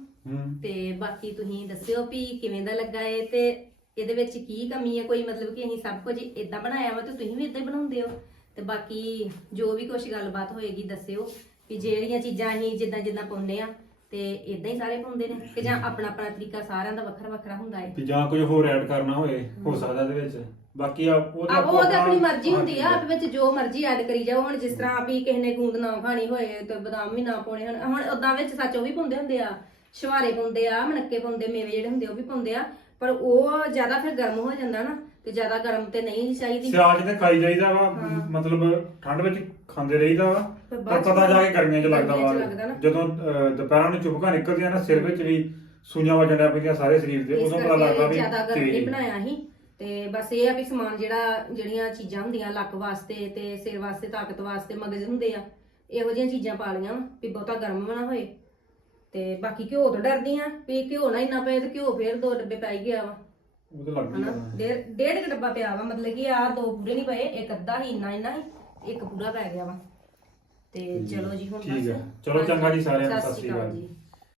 ਤੇ ਬਾਕੀ ਤੁਸੀਂ ਦੱਸਿਓ ਵੀ ਕਿਵੇਂ ਦਾ ਲੱਗਾ ਏ ਤੇ ਇਹਦੇ ਵਿੱਚ ਕੀ ਕਮੀ ਹੈ ਕੋਈ ਮਤਲਬ ਕਿ ਅਸੀਂ ਸਭ ਕੁਝ ਇਦਾਂ ਬਣਾਇਆ ਵਾ ਤੇ ਤੁਸੀਂ ਵੀ ਇਦਾਂ ਹੀ ਬਣਾਉਂਦੇ ਹੋ? ਤੇ ਬਾਕੀ ਜੋ ਵੀ ਕੁਝ ਗੱਲਬਾਤ ਹੋਏਗੀ ਦੱਸਿਓ ਵੀ ਜਿਹੜੀਆਂ ਚੀਜ਼ਾਂ ਅਸੀਂ ਜਿੱਦਾਂ ਜਿੱਦਾਂ ਪਾਉਂਦੇ ਆ ਤੇ ਇਦਾਂ ਹੀ ਸਾਰੇ ਪਾਉਂਦੇ ਨੇ ਕਿ ਜਾਂ ਆਪਣਾ ਆਪਣਾ ਤਰੀਕਾ ਸਾਰਿਆਂ ਦਾ ਵੱਖਰਾ ਵੱਖਰਾ ਹੁੰਦਾ ਹੈ ਤੇ ਜਾਂ ਕੁਝ ਹੋਰ ਐਡ ਕਰਨਾ ਹੋਏ ਹੋ ਸਕਦਾ ਇਹਦੇ ਵਿੱਚ। ਬਾਕੀ ਆ ਉਹ ਆ ਉਹ ਤਾਂ ਆਪਣੀ ਮਰਜ਼ੀ ਹੁੰਦੀ ਆ ਆਪ ਵਿੱਚ ਜੋ ਮਰਜ਼ੀ ਐਡ ਕਰੀ ਜਾਓ। ਹੁਣ ਜਿਸ ਤਰ੍ਹਾਂ ਵੀ ਕਿਸੇ ਨੇ ਗੂੰਦ ਨਾ ਖਾਣੀ ਹੋਏ ਤੇ ਬਦਾਮ ਵੀ ਨਾ ਪਾਉਣੇ ਹਨ ਹੁਣ ਉਦਾਂ ਵਿੱਚ ਸੱਚ ਉਹ ਵੀ ਪਾਉਂਦੇ ਹੁੰਦੇ ਆ। ਸ਼ਵਾਰੇ ਪਾਉਂਦੇ ਆ ਮਨੱਕੇ ਪਾਉਂਦੇ ਮੇਵੇ ਜਿਹੜੇ ਹੁੰਦੇ ਉਹ ਵੀ ਪਾਉਂਦੇ ਆ। ਪਰ ਉਹ ਜ਼ਿਆਦਾ ਫਿਰ ਗਰਮ ਹੋ ਜਾਂਦਾ ਨਾ। ਤੇ ਜ਼ਿਆਦਾ ਗਰਮ ਤੇ ਨਹੀਂ ਚਾਹੀਦੀ। ਸਿਆਲ ਚ ਤੇ ਖਾਈ ਜਾਈਦਾ ਵਾ ਮਤਲਬ ਠੰਡ ਵਿੱਚ ਖਾਂਦੇ ਰਹੀਦਾ ਵਾ ਪਰ ਬਾਅਦ ਚ ਪਤਾ ਜਾ ਕੇ ਗਰਮੀਆਂ ਚ ਲੱਗਦਾ ਗਰਮੀਆਂ ਵਾ ਚ ਲੱਗਦਾ ਨਾ। ਜਦੋਂ ਅਹ, ਦੁਪਹਿਰਾਂ ਨੂੰ ਚੁਪਕਾ ਨਿਕਲਦੀਆਂ ਨਾ ਸਿਰ ਵਿੱਚ ਵੀ ਸੂਈਆਂ ਵੱਜਣ ਲੱਗ ਪੈਂਦੀਆਂ ਸਾਰੇ ਸਰੀਰ ਤੇ ਇਸ ਉਦੋਂ ਪਤਾ ਲੱਗਦਾ ਵੀ ਜ਼ਿਆਦਾ ਗਰਮ ਨਹੀਂ ਤੇਜ਼। ਬਣਾਇਆ ਸੀ। ਤੇ ਬਸ ਇਹ ਆ ਵੀ ਸਮਾਨ ਜਿਹੜਾ ਜਿਹੜੀਆਂ ਚੀਜ਼ਾਂ ਹੁੰਦੀਆਂ ਲੱਕ ਵਾਸਤੇ ਤੇ ਸਿਰ ਵਾਸਤੇ ਤਾਕਤ ਵਾਸਤੇ ਮਗਜ਼ ਹੁੰਦੇ ਆ ਇਹੋ ਜਿਹੀਆਂ ਚੀਜ਼ਾਂ ਪਾ ਲਈਆਂ ਵਾਂ ਵੀ ਬਹੁਤਾ ਗਰਮ ਨਾ ਹੋਏ। ਤੇ ਬਾਕੀ ਘਿਓ ਤੋਂ ਡਰਦੀ ਆ ਵੀ ਘਿਓ ਨਾ ਇੰਨਾ ਪਏ ਤੇ ਘਿਓ ਫੇਰ ਦੋ ਡੱਬੇ ਪੈ ਗਿਆ ਵਾ। ਉਹ ਤਾਂ ਲੱਗਦੀ ਹਨਾ? ਆ ਡੇਢ ਡੇਢ ਕੁ ਡੱਬਾ ਪਿਆ ਵਾ ਮਤਲਬ ਕਿ ਆ ਦੋ ਪੂਰੇ ਨਹੀਂ ਪਏ ਇੱਕ ਅੱਧਾ ਹੀ ਇੰਨਾ ਇੰਨਾ ਹੀ ਇੱਕ ਪੂਰਾ ਪੈ ਗਿਆ ਵਾ। ਤੇ ਚਲੋ ਜੀ ਹੁਣ ਠੀਕ ਬਸ। ਆ। ਚਲੋ ਚੰਗਾ ਜੀ ਸਾਰਿਆਂ ਨੂੰ, ਸਤਿ ਸ਼੍ਰੀ ਅਕਾਲ ਜੀ।